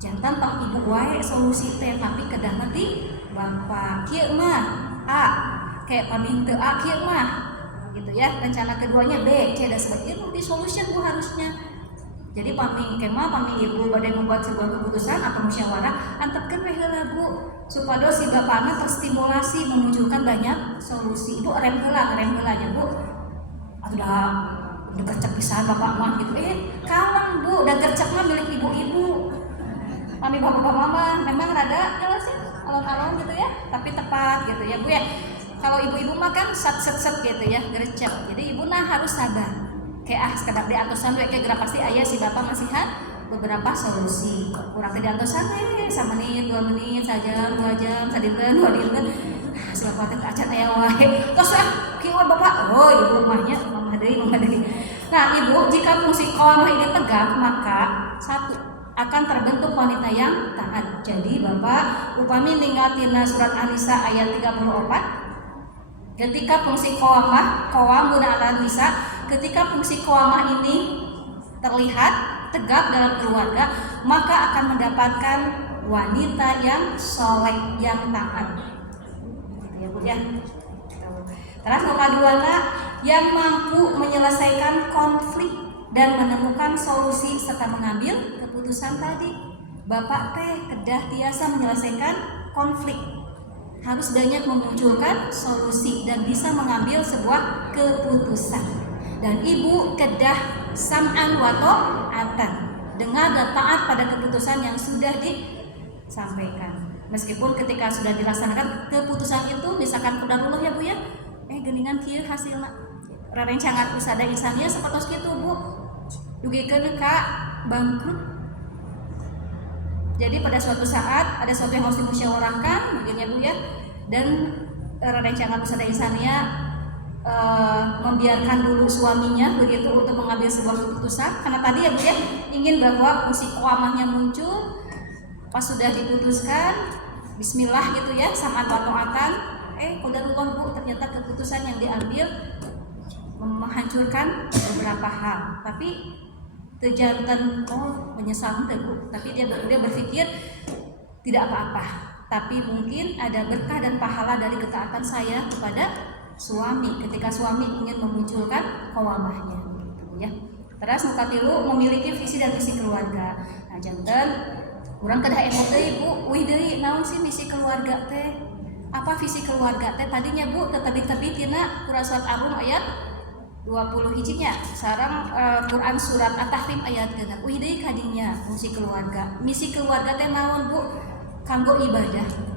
Jantan pak ibu wae solusi teh tapi kedah nanti bapak kieu mah A kayak paming teu A kieu mah gitu ya. Rencana keduanya B, C dan sebagainya. Multi solution Bu harusnya. Jadi pami ibu badai membuat sebuah keputusan atau musyawarah antepkeun we heula Bu supaya si bapakna terstimulasi memunculkan banyak solusi. Ibu rem heula nya Bu. Atuh udah gercep pisan bapak mah gitu. Kalem Bu, udah gercep mah milik ibu-ibu. Pami bapak-bapak mah memang rada sih alon-alon gitu ya, tapi tepat gitu ya Bu ya. Kalau ibu-ibu mah kan set gitu ya, gercep. Jadi ibu harus sabar. Kayak sekedar diantosan we kayak gerak pasti ayah si bapak masihan beberapa solusi. Kurang ke diantosan sama menit, 2 menit, sajam, 2 jam, sadinten, 2 dinten. Si bapak teh acan aya wae. Tos kieu bapak. Oh, ibu mahnya mama deui. Nah, ibu jika fungsi qawamah ini tegak, maka satu akan terbentuk wanita yang taat. Jadi Bapak upami ningatina surat An-Nisa ayat 34 ketika fungsi qawamun 'alan nisa, ketika fungsi qawamah ini terlihat tegak dalam keluarga, maka akan mendapatkan wanita yang soleh, yang taat. ya. Terus nomor 2 yang mampu menyelesaikan konflik dan menemukan solusi serta mengambil keputusan tadi. Bapak teh kedah tiasa menyelesaikan konflik, harus banyak memunculkan solusi dan bisa mengambil sebuah keputusan. Dan ibu kedah sam'an wa ta'atan, dengar dan taat pada keputusan yang sudah disampaikan. Meskipun ketika sudah dilaksanakan keputusan itu misalkan qadarullah ya Bu ya, geningan kieu hasilna rerencangan usada insania sapertos kitu Bu, dugikeun ka bangkrut. Jadi pada suatu saat ada sesuatu yang harus dimusyawarahkan mungkin ya Bu ya, dan rencana usada insania membiarkan dulu suaminya begitu untuk mengambil sebuah keputusan, karena tadi ya Bu ya ingin bahwa fungsi qawamahnya muncul. Pas sudah diputuskan bismillah gitu ya, sam'an wa ta'atan, qadarullah Bu, ternyata keputusan yang diambil menghancurkan beberapa hal, tapi terjantan menyesal Bu, tapi dia berpikir tidak apa-apa, tapi mungkin ada berkah dan pahala dari ketaatan saya kepada suami ketika suami ingin memunculkan qawamahnya gitu ya. Terus muka tilu memiliki visi dan misi keluarga. Nah janten urang kedah emo deui Bu, wih deui naon sih misi keluarga teh? Apa visi keluarga teh? Tadinya Bu terbit-terbit tina Quran surat Ar-Rum ayat 20 hijinya sarang Quran surat At-Tahrim ayat 6. Wih deui kadinya misi keluarga. Misi keluarga teh naon Bu? Kanggo ibadah.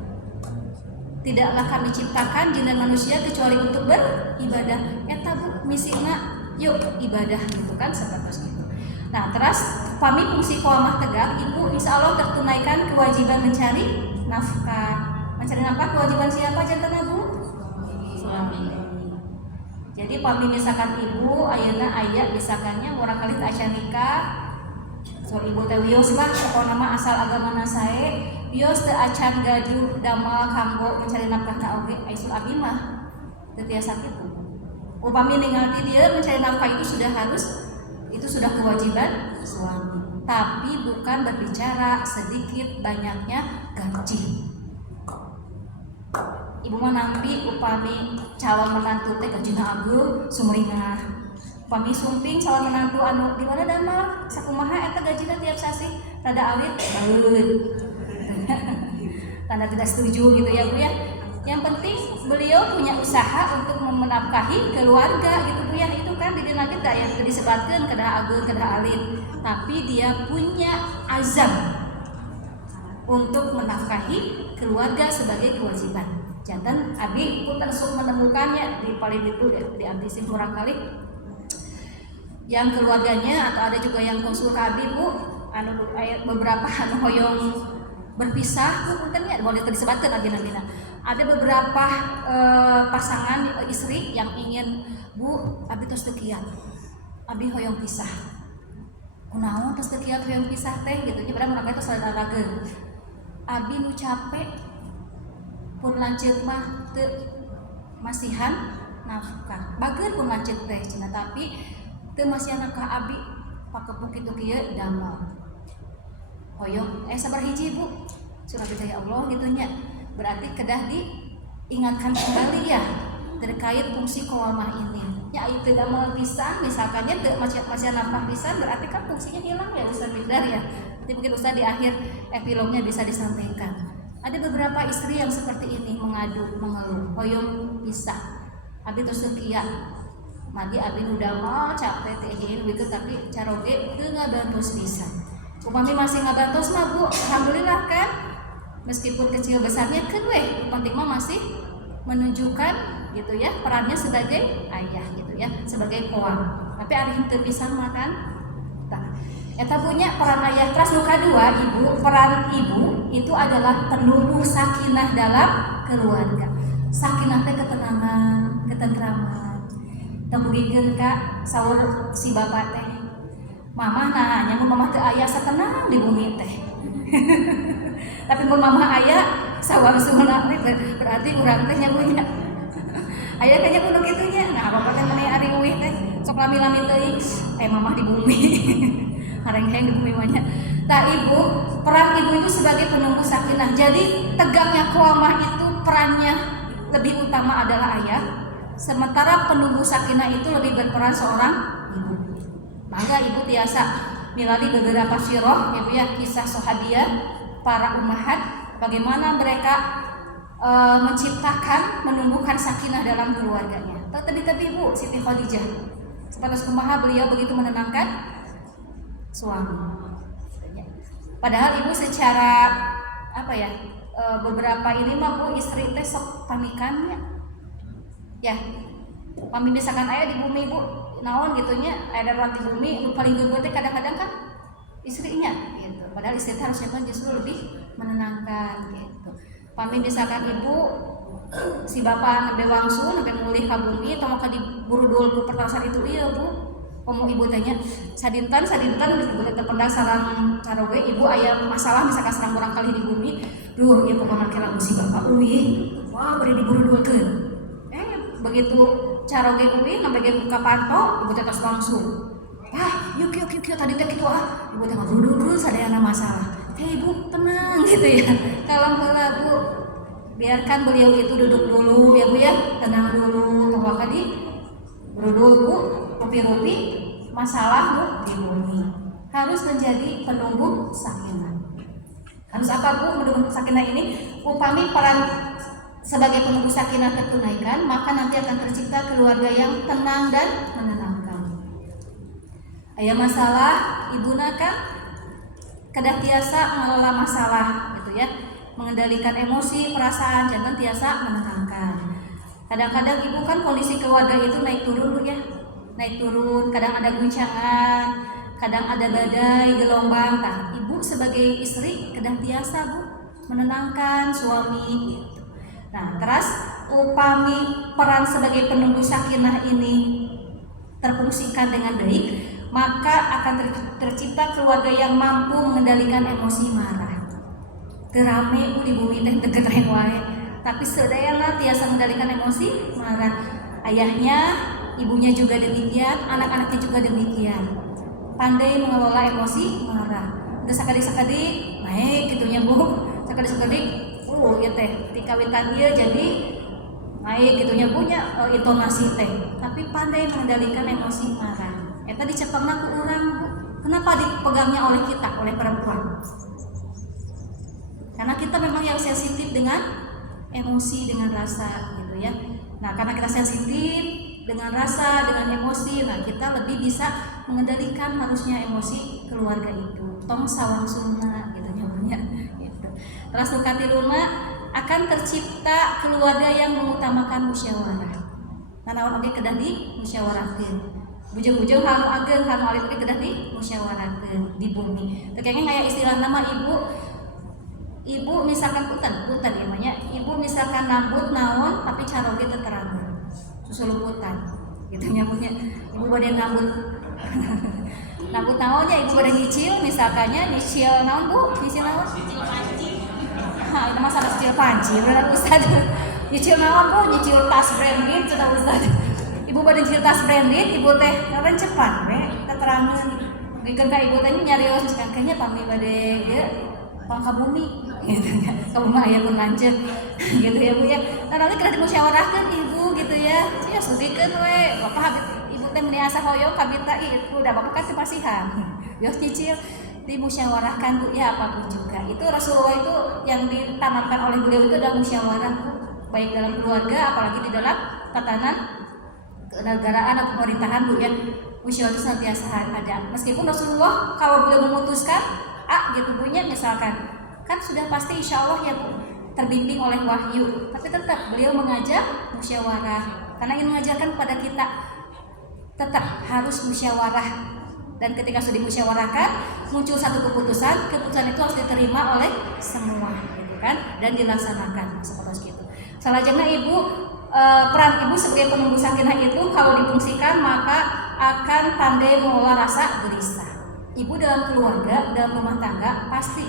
Tidaklah kami ciptakan jin dan manusia kecuali untuk beribadah. Eta Bu misina yuk ibadah gitu kan seperti itu. Nah, terus pami fungsi qawamah tegak, ibu insya Allah tertunaikan kewajiban mencari nafkah. Mencari nafkah kewajiban siapa jantan Bu? Suami. Jadi pami misalkan ibu ayeuna aya misalkannya murah kali acan nikah, so ibu teh wios lah pokona mah asal agamana sae, wios teu acan gaduh damal kanggo mencari nafkahna oge, aisul abi mah teu tiasa kitu. Upami ningali dia mencari nafkah itu sudah kewajiban suami, tapi bukan berbicara sedikit banyaknya gaji. Ibu mah nampi upami calon menantu teh gajina ageung sumringah. Upami sumping calon menantu anu di mana damel sakumaha eta gajina tiap sasi rada alit baeud. Tanda tidak setuju gitu ya Bu ya. Yang penting beliau punya usaha untuk menafkahi keluarga gitu Bu ya. Itu kan di dina kita yang disebutkeun kedah ageung kedah alit, tapi dia punya azam untuk menafkahi keluarga sebagai kewajiban. Jantan abi pun tersuk menemukannya di paling itu di antisip murang kali yang keluarganya, atau ada juga yang konsul ke abi Bu anu ayat beberapa anu hoyong berpisah Bu puntennya boleh disebutkan agina-agina. Ada beberapa pasangan istri yang ingin Bu abi tos teu kiat, abi hoyong pisah. Kunaon tos teu kiat hoyong pisah teh gitu nya barang urang teh sadarageun. Abi nu capek pun lanceuk mah teu masihan nafkah. Bageun pun lanceuk teh cenah, tapi teu masihan nafkah abi pakepuk kitu kieu damel. Hoyong sabar hiji Bu. Surah percaya Allah gitu nya. Berarti kedah diingatkan kembali ya terkait fungsi qawamah ini. Ya aya teu damel pisan misalkan nya teu masihan nafkah pisan berarti kan fungsinya hilang ya Ustaz Bidar ya. Nanti mungkin Ustaz di akhir epilognya bisa disampaikan. Ada beberapa istri yang seperti ini mengeluh, hoyong pisah. Abi terus sekian, mandi abi udah mau capek teh gitu, tapi caroge teu ngabantos bisa. Upami masih ngabantos mah Bu, alhamdulillah kan. Meskipun kecil besarnya kan penting mah masih menunjukkan gitu ya perannya sebagai ayah gitu ya, sebagai qawam. Tapi ari teu pisan mah kan. Eta punya peran ayah. Terus nu kadua ibu, peran ibu itu adalah penumbuh sakinah dalam keluarga. Sakinah teh ketenangan, ketentraman. Temugikeun ka saur si bapak teh. Mamah nah nya mun mamah teu aya satenang di bumi teh. Tapi mun mamah aya sawangsuna berarti urang teh nya punya. Aya kayaknya kudu kitu nya. Nah, bapak teh meneh ari uwih teh sok lami-lami teuing mamah di bumi. Hareng-hareng di bumi banyak. Nah ibu, peran ibu itu sebagai penumbuh sakinah. Jadi tegaknya qawamah itu perannya lebih utama adalah ayah, sementara penumbuh sakinah itu lebih berperan seorang ibu. Maka ibu tiasa miladi beberapa sirah ya Bu ya, kisah sahabiah para ummahat, bagaimana mereka menciptakan, menumbuhkan sakinah dalam keluarganya. Tapi Bu, Siti Khadijah, sepatas kumaha beliau begitu menenangkan suami. Padahal ibu secara beberapa ini mah Bu, istri teh sok pamikannya. Ya, pami misalkan aya di bumi Bu, naon gitunya, ada roti bumi, paling geubeut teh kadang-kadang kan istrinya gitu. Padahal istri teh harusnya kan justru lebih menenangkan gitu. Pami misalkan ibu si bapak nembe wangsul nembe mulih ka bumi tong ka diburudul ku pertasan itu ieu Bu. Komo ibu tanya sadinten ibu teh pendang sareng caroge ibu aya masalah misalkan sareng urang kali di bumi. Duh ieu pokona kira si bapak wah bari diburudulkeun. Begitu caroge uwi nembe ge buka panto ibu teh tos wangsul. Yuk tadi teh kitu ibu teh ngobrol sadayana masalah. Ibu tenang gitu ya, kalau heula Bu, biarkan beliau itu duduk dulu ya Bu ya, tenang dulu, tunggu kali duduk Bu, rupi-rupi masalah Bu di bumi. Harus menjadi penumbuh sakinah. Harus apa Bu menumbuh sakinah ini? Upami peran sebagai penumbuh sakinah tertunaikan, maka nanti akan tercipta keluarga yang tenang dan menenangkan. Aya masalah ibu kan kedah tiasa mengelola masalah gitu ya, mengendalikan emosi, perasaan, jangan tiasa menenangkan. Kadang-kadang ibu kan kondisi keluarga itu naik turun Bu ya, naik turun, kadang ada guncangan, kadang ada badai, gelombang. Nah, ibu sebagai istri kedah tiasa Bu menenangkan suami gitu. Nah, terus upami peran sebagai penumbuh sakinah ini terfungsikan dengan baik, maka akan tercipta keluarga yang mampu mengendalikan emosi marah. Terame di bumi teh deket wae, tapi sedayana tiasa mengendalikan emosi marah. Ayahnya, ibunya juga demikian, anak-anaknya juga demikian. Pandai mengelola emosi marah. Udah sakadi-sakadi naik gitunya Bu. Sakadi-sakadi ieu teh dikawitan ieu jadi naik gitunya punya intonasi teh, tapi pandai mengendalikan emosi marah. Eta dicepengna ku urang Bu. Kenapa dipegangnya oleh kita, oleh perempuan? Karena kita memang yang sensitif dengan emosi, dengan rasa gitu ya. Nah, karena kita sensitif dengan rasa, dengan emosi, nah kita lebih bisa mengendalikan harusnya emosi keluarga itu. Tong sawang sunna gitu nyamanya gitu. Terus nukati rumah akan tercipta keluarga yang mengutamakan musyawarah. Karena oge kedah di musyawarahkeun. Bujung-bujung halu ageng, halu alit kedah di musyawarahkeun di bumi. Teu kenging aya istilah nama ibu misalkan punten namanya. Ibu misalkan nambut naon tapi caroge teu terangeun. Susuluputan. Gitu nyamanya. Ibu bade nambut nambut naonnya ibu bade nyicil misalkannya nyicil naon Bu? Nyicil naon? Itu masalah nyicil panci beneran Ustaz. Nyicil naon Bu? Nyicil tas branded cenah Ustaz. Ibu pada cerita branded, ibu teh keren cepat, keterangan. Bikin ka ibu teh nyarios misalkan kayaknya pami bade ge pangka bumi, gitu ya. Kamu mah aya pun lanceuk, gitu ya Bu ya. Nah, nanti kena dimusyawarahkeun ibu gitu ya. Ya sugikeun we, bapak ibu teh meuni asa hoyong kabita itu udah bapak kan sepasihan. Yos cicil dimusyawarahkan Bu ya apapun juga. Itu Rasulullah itu yang ditanamkan oleh beliau itu adalah musyawarah Bu, baik dalam keluarga apalagi di dalam tatanan kenegaraan atau pemerintahan Bu ya. Musyawarah itu senantiasa ada. Meskipun Rasulullah kalau beliau memutuskan gitu Bu nya misalkan kan sudah pasti insya Allah ya Bu terbimbing oleh wahyu, tapi tetap beliau mengajak musyawarah karena ingin mengajarkan kepada kita tetap harus musyawarah, dan ketika sudah dimusyawarahkan muncul satu keputusan itu harus diterima oleh semua gitu kan dan dilaksanakan seperti itu. Salajengna ibu peran ibu sebagai penumbuh sakinah itu kalau difungsikan maka akan pandai mengolah rasa gelisah. Ibu dalam keluarga, dalam rumah tangga pasti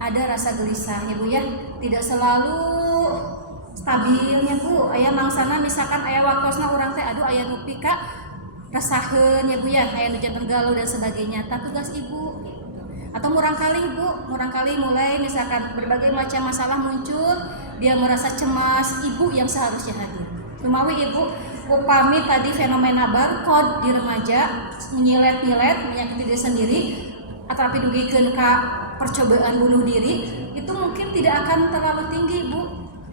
ada rasa gelisah ya Bu ya. Tidak selalu stabilnya Bu. Aya mangsana misalkan aya waktosna urang teh aduh aya nu pika rasaheun ya Bu ya, aya nu janten galau dan sebagainya. Tah tugas ibu Atau murangkali mulai misalkan berbagai macam masalah muncul, dia merasa cemas, ibu yang seharusnya hadir. Kumawi ibu upami tadi fenomena barcode di remaja nyilet-nyilet menyakiti diri sendiri atau dugikeun ka percobaan bunuh diri, itu mungkin tidak akan terlalu tinggi Bu.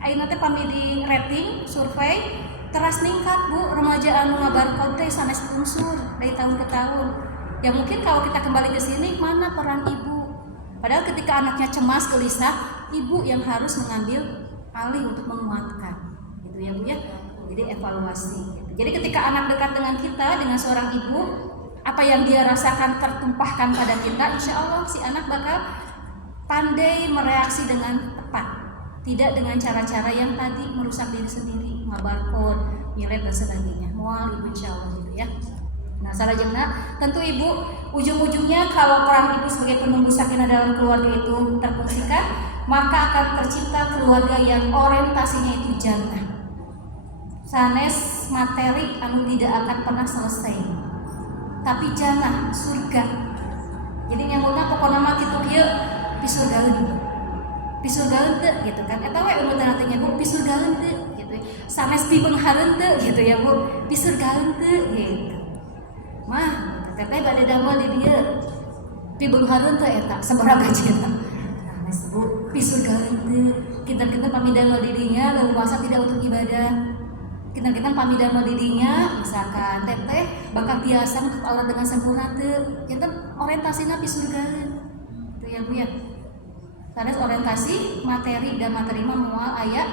Ayeuna teh pami di rating survei teras ningkat Bu, remaja anu ngabarcode teh sanes unsur dari tahun ke tahun. Ya mungkin kalau kita kembali ke sini, mana peran ibu? Padahal ketika anaknya cemas gelisah, ibu yang harus mengambil alih untuk menguatkan, gitu ya Bu ya. Jadi evaluasi. Jadi ketika anak dekat dengan kita, dengan seorang ibu, apa yang dia rasakan tertumpahkan pada kita, insya Allah si anak bakal pandai mereaksi dengan tepat, tidak dengan cara-cara yang tadi merusak diri sendiri, ngabarkon, nyilet dan sebagainya. Mual ibu insya Allah gitu ya. Nah, salajengna tentu ibu ujung-ujungnya kalau peran ibu sebagai penumbuh sakinah dalam keluarga itu terfungsikan, maka akan tercipta keluarga yang orientasinya itu jannah. Sanes materi anu tidak akan pernah selesai, tapi jannah surga. Jadi nyamulna pokona mah kitu kieu pisurgaeun teu gitu kan. Eta we umur teh Bu pisurgaeun teu gitu. Sanes dibeunghareun teu gitu ya Bu, pisurgaeun teu gitu. Mah teteh bade damel di dieu. Pibeunghareun teu eta sabaraha gajina. Nah, Bu pisurgaeun teu. Kita pami damel di dinya leluasa tidak untuk ibadah. Kita pami damel didinya misalkan teteh bakal biasa untuk Allah dengan sempurna teu kita orientasina pi surgaeun teu ya Bu ya. Sanes orientasi materi dan materi mah moal aya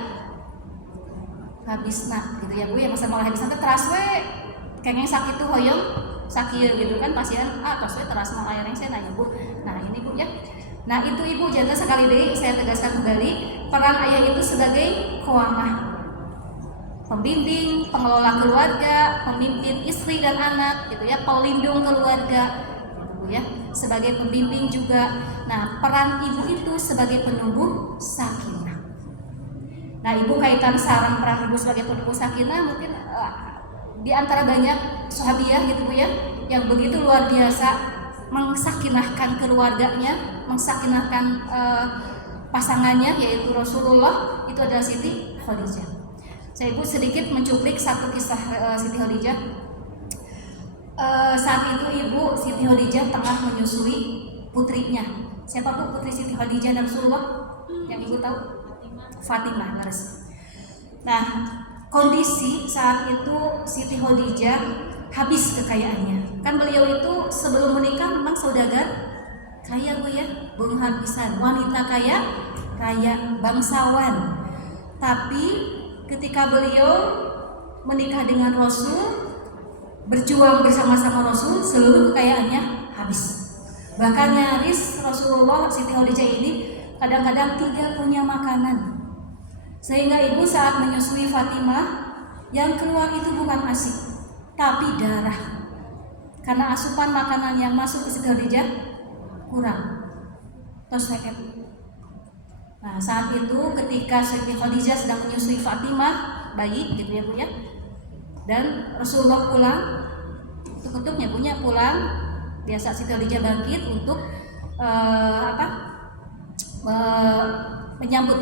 habisna gitu ya Bu ya. Masa moal habisna teh teras we kengeng sakitu hoyong sakieu gitu kan pasien tos we teras moal aya rengse nanya Bu. Nah ini Bu ya. Nah itu ibu jangan sekali deui saya tegaskan kembali peran ayah itu sebagai qawamah, pembimbing, pengelola keluarga, pemimpin istri dan anak, gitu ya, pelindung keluarga, gitu ya, sebagai pembimbing juga. Nah, peran ibu itu sebagai penumbuh sakinah. Nah, ibu kaitan saran peran ibu sebagai penumbuh sakinah mungkin di antara banyak sahabiah gitu Bu ya, yang begitu luar biasa mengsakinahkan keluarganya, mengsakinahkan pasangannya yaitu Rasulullah, itu adalah Siti Khadijah. Saya ibu sedikit mencuplik satu kisah Siti Khadijah. Saat itu ibu Siti Khadijah tengah menyusui putrinya. Siapa tuh putri Siti Khadijah dan Rasulullah? Yang ibu tahu? Fatimah. Nah, kondisi saat itu Siti Khadijah habis kekayaannya. Kan beliau itu sebelum menikah memang saudagar kaya Bu ya, beunghar pisan, wanita kaya, raya, bangsawan. Tapi ketika beliau menikah dengan Rasul, berjuang bersama-sama Rasul, seluruh kekayaannya habis. Bahkan nyaris Rasulullah Siti Khadijah ini kadang-kadang tidak punya makanan. Sehingga ibu saat menyusui Fatimah, yang keluar itu bukan ASI, tapi darah. Karena asupan makanan yang masuk ke Siti Khadijah kurang. Toseket. Nah, saat itu ketika Siti Khadijah sedang menyusui Fatimah, bayi gitu ya Bu ya. Dan Rasulullah pulang, ketuknya punya pulang. Biasa Siti Khadijah bangkit untuk menyambut.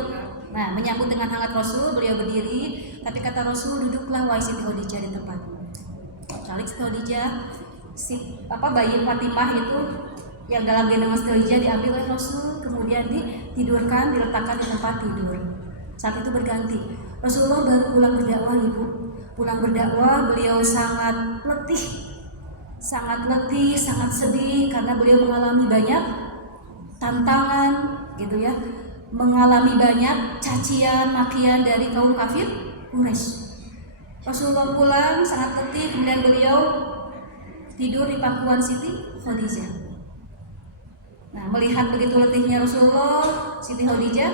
Nah, menyambut dengan hangat Rasul, beliau berdiri, tapi kata Rasul, duduklah wahai Siti Khadijah di tempat. Kali Siti Khadijah bayi Fatimah itu yang dalam gendongan Siti Khadijah diambil oleh Rasul, kemudian ditidurkan, diletakkan di tempat tidur. Saat itu berganti. Rasulullah baru pulang berdakwah ibu. Pulang berdakwah, beliau sangat letih, sangat sedih karena beliau mengalami banyak tantangan, gitu ya, mengalami banyak cacian, makian dari kaum kafir Quraisy. Rasulullah pulang sangat letih, kemudian beliau tidur di pangkuan Siti Khadijah. Nah, melihat begitu letihnya Rasulullah, Siti Khadijah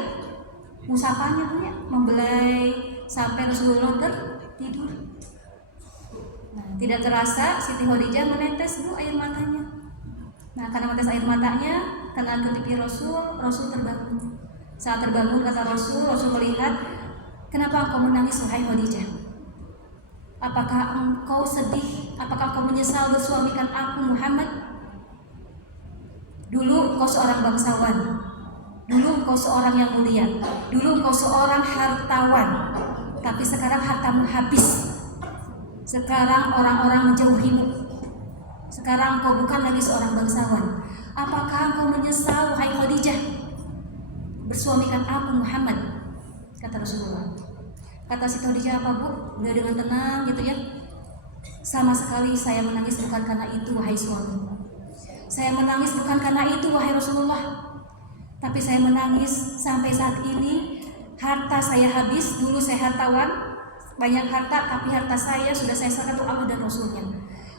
musafannya punya membelai sampai Rasulullah tertidur. Nah, tidak terasa Siti Khadijah menetes Bu air matanya. Nah, karena menetes air matanya kena ke pipi Rasul terbangun. Saat terbangun kata Rasul melihat, kenapa engkau menangis wahai Khadijah? Apakah engkau sedih? Apakah engkau menyesal bersuamikan aku Muhammad? Dulu engkau seorang bangsawan, dulu engkau seorang yang mulia, dulu engkau seorang hartawan, tapi sekarang hartamu habis. Sekarang orang-orang menjauhimu. Sekarang engkau bukan lagi seorang bangsawan. Apakah engkau menyesal, wahai Khadijah, bersuamikan aku Muhammad? Kata Rasulullah. Kata Siti Khadijah, apa bu? Udah dengan tenang gitu ya. Sama sekali saya menangis bukan karena itu, wahai suami. Saya menangis bukan karena itu, wahai Rasulullah. Tapi saya menangis sampai saat ini. Harta saya habis. Dulu saya hartawan, banyak harta, tapi harta saya sudah saya serahkan untuk Allah dan Rasulnya.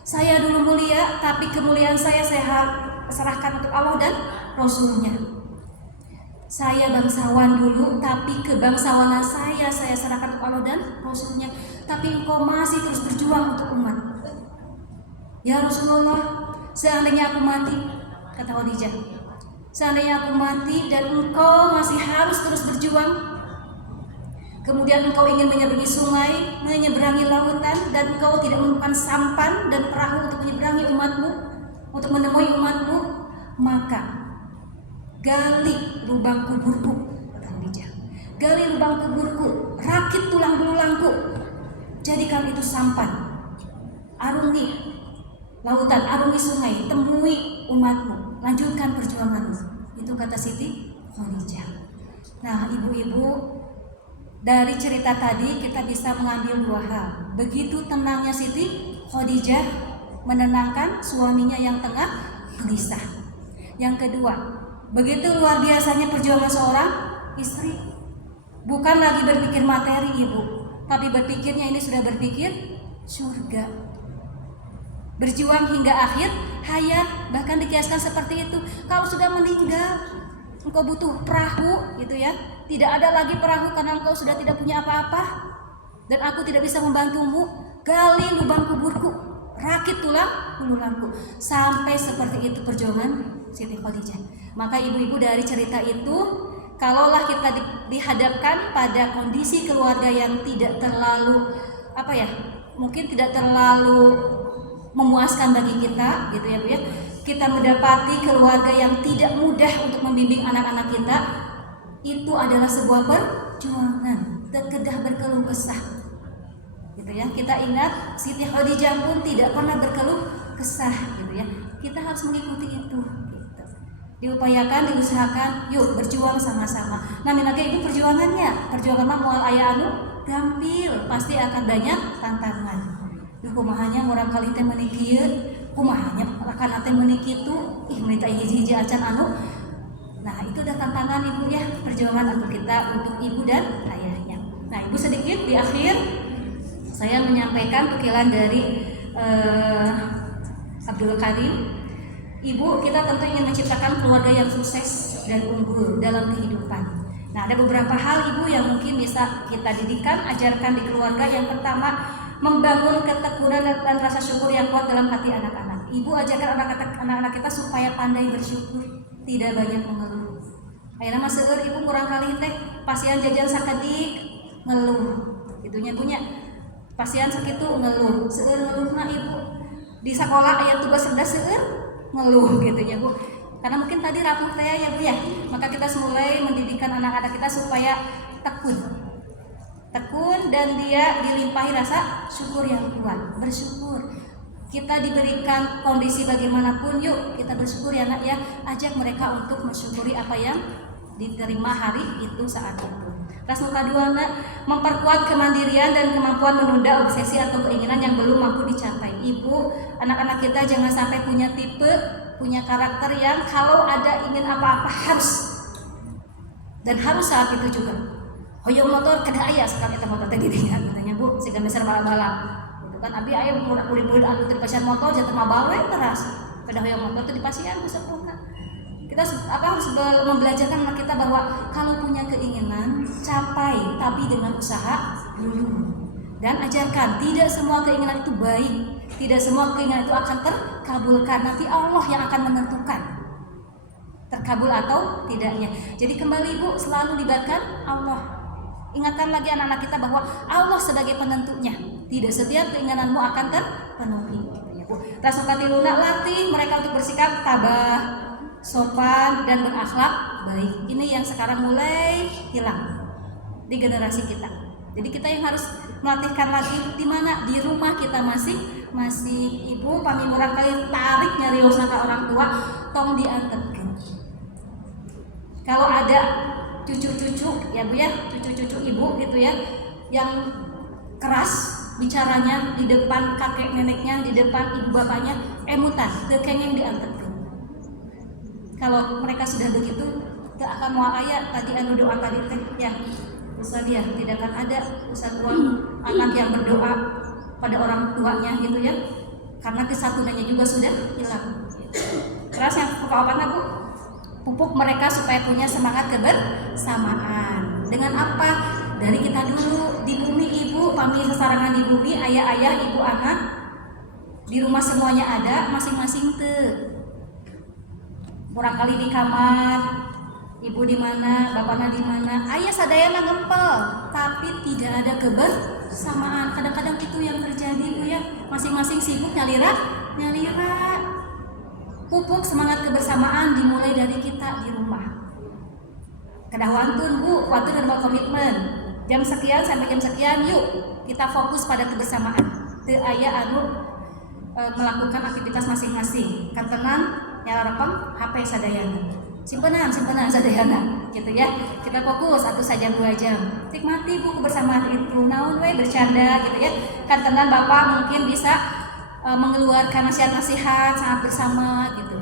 Saya dulu mulia, tapi kemuliaan saya serahkan untuk Allah dan Rasulnya. Saya bangsawan dulu, tapi kebangsawanan saya serahkan untuk Allah dan Rasulnya. Tapi engkau masih terus berjuang untuk umat. Ya Rasulullah, seandainya aku mati, kata Khadijah, seandainya aku mati dan engkau masih harus terus berjuang, kemudian engkau ingin menyeberangi sungai, menyeberangi lautan, dan engkau tidak menemukan sampan dan perahu untuk menyeberangi umatmu, untuk menemui umatmu, maka gali lubang kuburku, kata Khadijah. Gali lubang kuburku, rakit tulang belulangku, jadikan itu sampan. Arungi lautan, arungi sungai, temui umatmu, lanjutkan perjuanganmu. Itu kata Siti Khadijah. Nah, ibu-ibu, dari cerita tadi kita bisa mengambil dua hal. Begitu tenangnya Siti Khadijah menenangkan suaminya yang tengah gelisah. Yang kedua, begitu luar biasanya perjuangan seorang istri. Bukan lagi berpikir materi ibu, tapi berpikirnya ini sudah berpikir surga. Berjuang hingga akhir hayat, bahkan dikiaskan seperti itu. Kalau sudah meninggal, engkau butuh perahu gitu ya. Tidak ada lagi perahu karena engkau sudah tidak punya apa-apa, dan aku tidak bisa membantumu. Gali lubang kuburku, rakit tulang belulangku. Sampai seperti itu perjuangan Siti Khadijah. Maka ibu-ibu, dari cerita itu, kalaulah kita dihadapkan pada kondisi keluarga yang tidak terlalu mungkin tidak terlalu memuaskan bagi kita gitu ya Bu ya. Kita mendapati keluarga yang tidak mudah untuk membimbing anak-anak kita, itu adalah sebuah perjuangan, terkedah berkeluh kesah. Gitu ya. Kita ingat Siti Khadijah pun tidak pernah berkeluh kesah gitu ya. Kita harus mengikuti itu gitu. Diupayakan, diusahakan, yuk berjuang sama-sama. Nah, minaga ibu perjuangannya, perjuangan mah moal aya anu gampil, pasti akan banyak tantangan. Kumahanya orang kali teh menikir, kumahanya akan teh menikir tuh, minta hiji-hiji acan anu. Nah, itu udah tantangan ibu ya, perjuangan untuk kita, untuk ibu dan ayahnya. Nah, ibu sedikit di akhir saya menyampaikan tukilan dari Abdul Karim. Ibu, kita tentu ingin menciptakan keluarga yang sukses dan unggul dalam kehidupan. Nah, ada beberapa hal ibu yang mungkin bisa kita didikan, ajarkan di keluarga. Yang pertama, membangun ketekunan dan rasa syukur yang kuat dalam hati anak-anak. Ibu ajarkan anak-anak kita supaya pandai bersyukur, tidak banyak mengeluh. Ayeuna mah seueur ibu kurang kali teh pasien jajan sakedik ngeluh. Itunya punya pasien sakitu ngeluh, seueur ngeluhna ibu. Di sekolah aya tugas cerdas seueur ngeluh gitu ya Bu. Karena mungkin tadi rapuh teh ya Bu ya. Maka kita mulai mendidikan anak-anak kita supaya tekun dan dia dilimpahi rasa syukur yang kuat, bersyukur. Kita diberikan kondisi bagaimanapun, yuk kita bersyukur ya nak ya. Ajak mereka untuk mensyukuri apa yang diterima hari itu saat itu. Terus kedua, memperkuat kemandirian dan kemampuan menunda obsesi atau keinginan yang belum mampu dicapai. Ibu, anak-anak kita jangan sampai punya tipe, punya karakter yang kalau ada ingin apa-apa harus, dan harus saat itu juga. Hoyong motor kada aya sekali eta motor teh ditinggal katanya Bu, siga meser bala-bala. Gitu kan abi aya murid-murid anu teu pasien motor jatuh mah bae teras. Kada hoyong motor teh di pasien bisa buka. Kita harus membelajarkan anak kita bahwa kalau punya keinginan capai, tapi dengan usaha dulu. Dan ajarkan tidak semua keinginan itu baik, tidak semua keinginan itu akan terkabulkan. Nanti Allah yang akan menentukan terkabul atau tidaknya. Jadi kembali Bu, selalu libatkan Allah. Ingatkan lagi anak-anak kita bahwa Allah sebagai penentunya. Tidak setiap keinginanmu akan terpenuhi. Tas nukatiluna latih mereka untuk bersikap tabah, sopan dan berakhlak baik. Ini yang sekarang mulai hilang di generasi kita. Jadi kita yang harus melatihkan lagi di mana? Di rumah kita masih ibu pami murang kali tarik nyariosna ka orang tua tong diantepkeun. Kalau ada cucu-cucu ya Bu ya, cucu-cucu ibu gitu ya yang keras bicaranya di depan kakek neneknya, di depan ibu bapaknya, emutan teu kenging diantepkeun. Kalau mereka sudah begitu, teu akan moal aya tadi anu doa tadi teh ya. Ustaz ya, tidak akan ada Ustaz uang anak yang berdoa pada orang tuanya gitu ya, karena kesatunannya juga sudah hilang. Terus yang keempatnya Bu, pupuk mereka supaya punya semangat kebersamaan. Dengan apa? Dari kita dulu di bumi ibu, pami sesarangan di bumi, ayah-ayah, ibu anak, di rumah semuanya ada, masing-masing kurang kali di kamar. Ibu di mana, bapaknya di mana, ayah sadayana ngempel, tapi tidak ada kebersamaan. Kadang-kadang itu yang terjadi Bu ya, masing-masing sibuk nyalira. Pupuk semangat kebersamaan dimulai dari kita di rumah. Kedah wantun Bu, wantun dan komitmen. Jam sekian sampai jam sekian, yuk kita fokus pada kebersamaan. Teu aya anu melakukan aktivitas masing-masing. Kantenan nyarepeng HP sadayana. Simpenan sadayana gitu ya. Kita fokus 1 saja 2 jam. Nikmati Bu kebersamaan itu. Naon we bercanda gitu ya. Kantenan Bapak mungkin bisa mengeluarkan nasihat-nasihat sangat bersama gitu.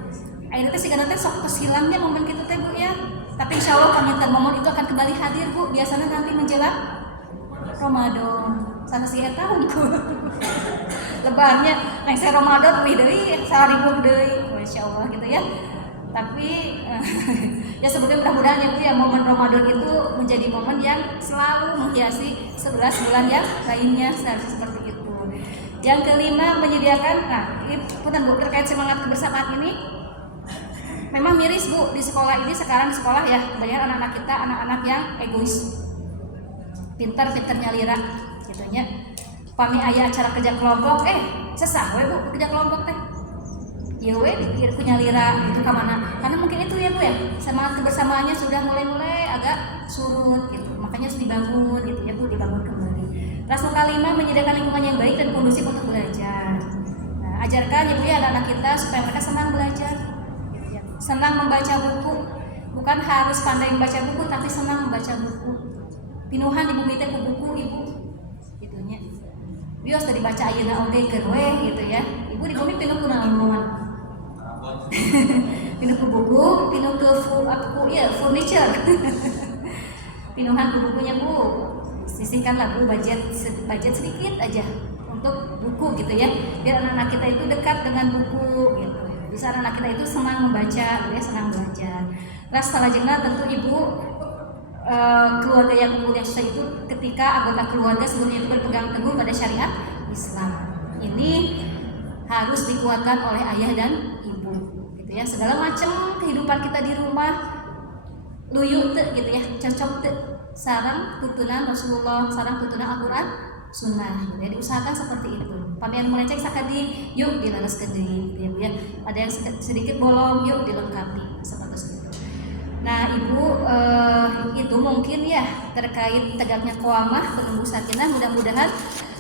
Akhirnya sigana teh sok hilangnya momen kitu teh Bu ya. Tapi insya Allah komitmen momen itu akan kembali hadir Bu. Biasanya nanti menjelang Ramadan. Sana sih eta hungkul. Lebarnya neng saya Ramadan wih deui 1000 deui. Masyaallah gitu ya. Tapi ya sebetulnya mudah-mudahan ya Bu ya, momen Ramadan itu menjadi momen yang selalu menghiasi 11 bulan yang lainnya, seharusnya seperti itu. Yang kelima, menyediakan, nah ini punten Bu, terkait semangat kebersamaan ini memang miris Bu, di sekolah ini sekarang di sekolah ya banyak anak-anak kita, anak-anak yang egois, pintar nyalira gitu nya. Pami aya acara kerja kelompok, sesah we Bu kerja kelompok teh. Ya we dikir punya lira itu kemana? Karena mungkin itu ya Bu ya, semangat kebersamaannya sudah mulai agak surut gitu. Makanya harus dibangun gitu ya Bu, dibangun kembali. Terus kelima, menyediakan lingkungan yang baik dan kondusif untuk belajar. Nah, ajarkan ya Bu ya anak-anak kita supaya mereka senang belajar gitu ya. Senang membaca buku. Bukan harus pandai membaca buku, tapi senang membaca buku. Pinuhan di bumi teh ku buku Ibu. Gitu nya. Bios tadi baca ayeuna oge keur we gitu ya. Ibu di bumi pinuh kunaon-naon. Pinuh ke buku, pinuh ke furniture. Pinuhan ke bukunya Bu. Sisihkanlah Bu budget sedikit aja untuk buku gitu ya. Biar anak-anak kita itu dekat dengan buku gitu. Bisa anak kita itu senang membaca, ya senang belajar. Terus selanjutnya tentu Ibu keluarga yang mulia itu ketika anggota keluarga seluruhnya itu berpegang teguh pada syariat Islam. Ini harus dikuatkan oleh ayah dan ibu gitu ya. Segala macam kehidupan kita di rumah luyu teu gitu ya, cocok teu sareng tutunan Rasulullah, sareng tutunan Al-Qur'an sunnah gitu ya. Diusahakan seperti itu. Pamian melecek sakadi yuk dilaraskeun deui gitu ya. Ada yang sedikit bolong yuk dilengkapi seperti itu. Nah Ibu itu mungkin ya terkait tegaknya qawamah penumbuh sakinah. Mudah-mudahan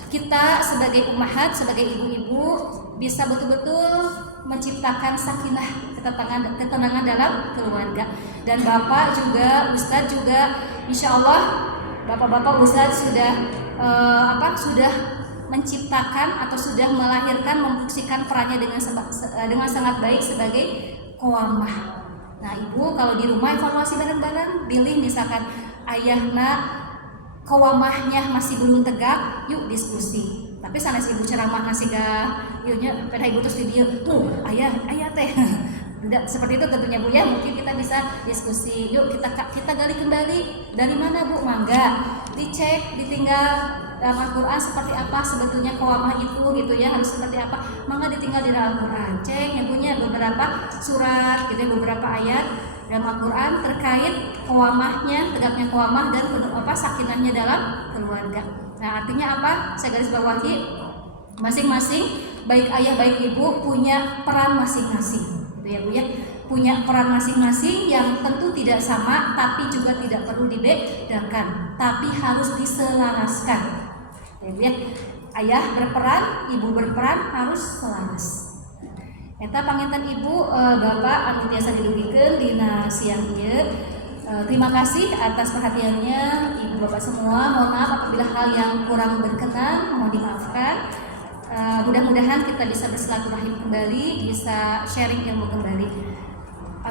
kita sebagai ummahat, sebagai ibu-ibu bisa betul-betul menciptakan sakinah, ketenangan dalam keluarga. Dan Bapak juga, Ustadz juga, insya Allah Bapak-bapak Ustadz sudah sudah menciptakan atau sudah melahirkan, memfungsikan perannya dengan sangat baik sebagai qawamah. Nah Ibu kalau di rumah evaluasi bareng-bareng, pilih misalkan ayahna qawamahnya masih belum tegak, yuk diskusi. Tapi sanes Ibu ceramah ngasih yuknya pada Ibu terus di dia, tuh ayah teh. Tidak seperti itu tentunya Bu ya. Mungkin kita bisa diskusi. Yuk kita gali kembali dari mana Bu? Mangga dicek, ditinggal dalam Al-Qur'an seperti apa sebetulnya qawamah itu gitu ya, harus seperti apa. Mangga ditinggal di dalam Al-Qur'an. Cek yang punya beberapa surat gitu ya, beberapa ayat dalam Al-Qur'an terkait qawamahnya, tegaknya qawamah dan sakinahnya dalam keluarga. Nah, artinya apa? Saya garis bawahi masing-masing baik ayah baik ibu punya peran masing-masing, gitu ya Bu ya. Punya peran masing-masing yang tentu tidak sama, tapi juga tidak perlu dibedakan, tapi harus diselaraskan, ya Bu ya. Ayah berperan, ibu berperan, harus selaras. Eta panginten ibu bapak anu biasa dilugikeun dina siang ieu. Terima kasih atas perhatiannya ibu bapak semua. Mohon maaf apabila hal yang kurang berkenan, mohon dimaafkan. Mudah-mudahan kita bisa bersilaturahim kembali, bisa sharing ilmu kembali.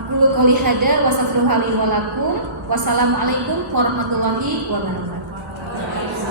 Aku qouli hada wa astaghfirullahaladzim wa lakum. Wassalamualaikum warahmatullahi wabarakatuh.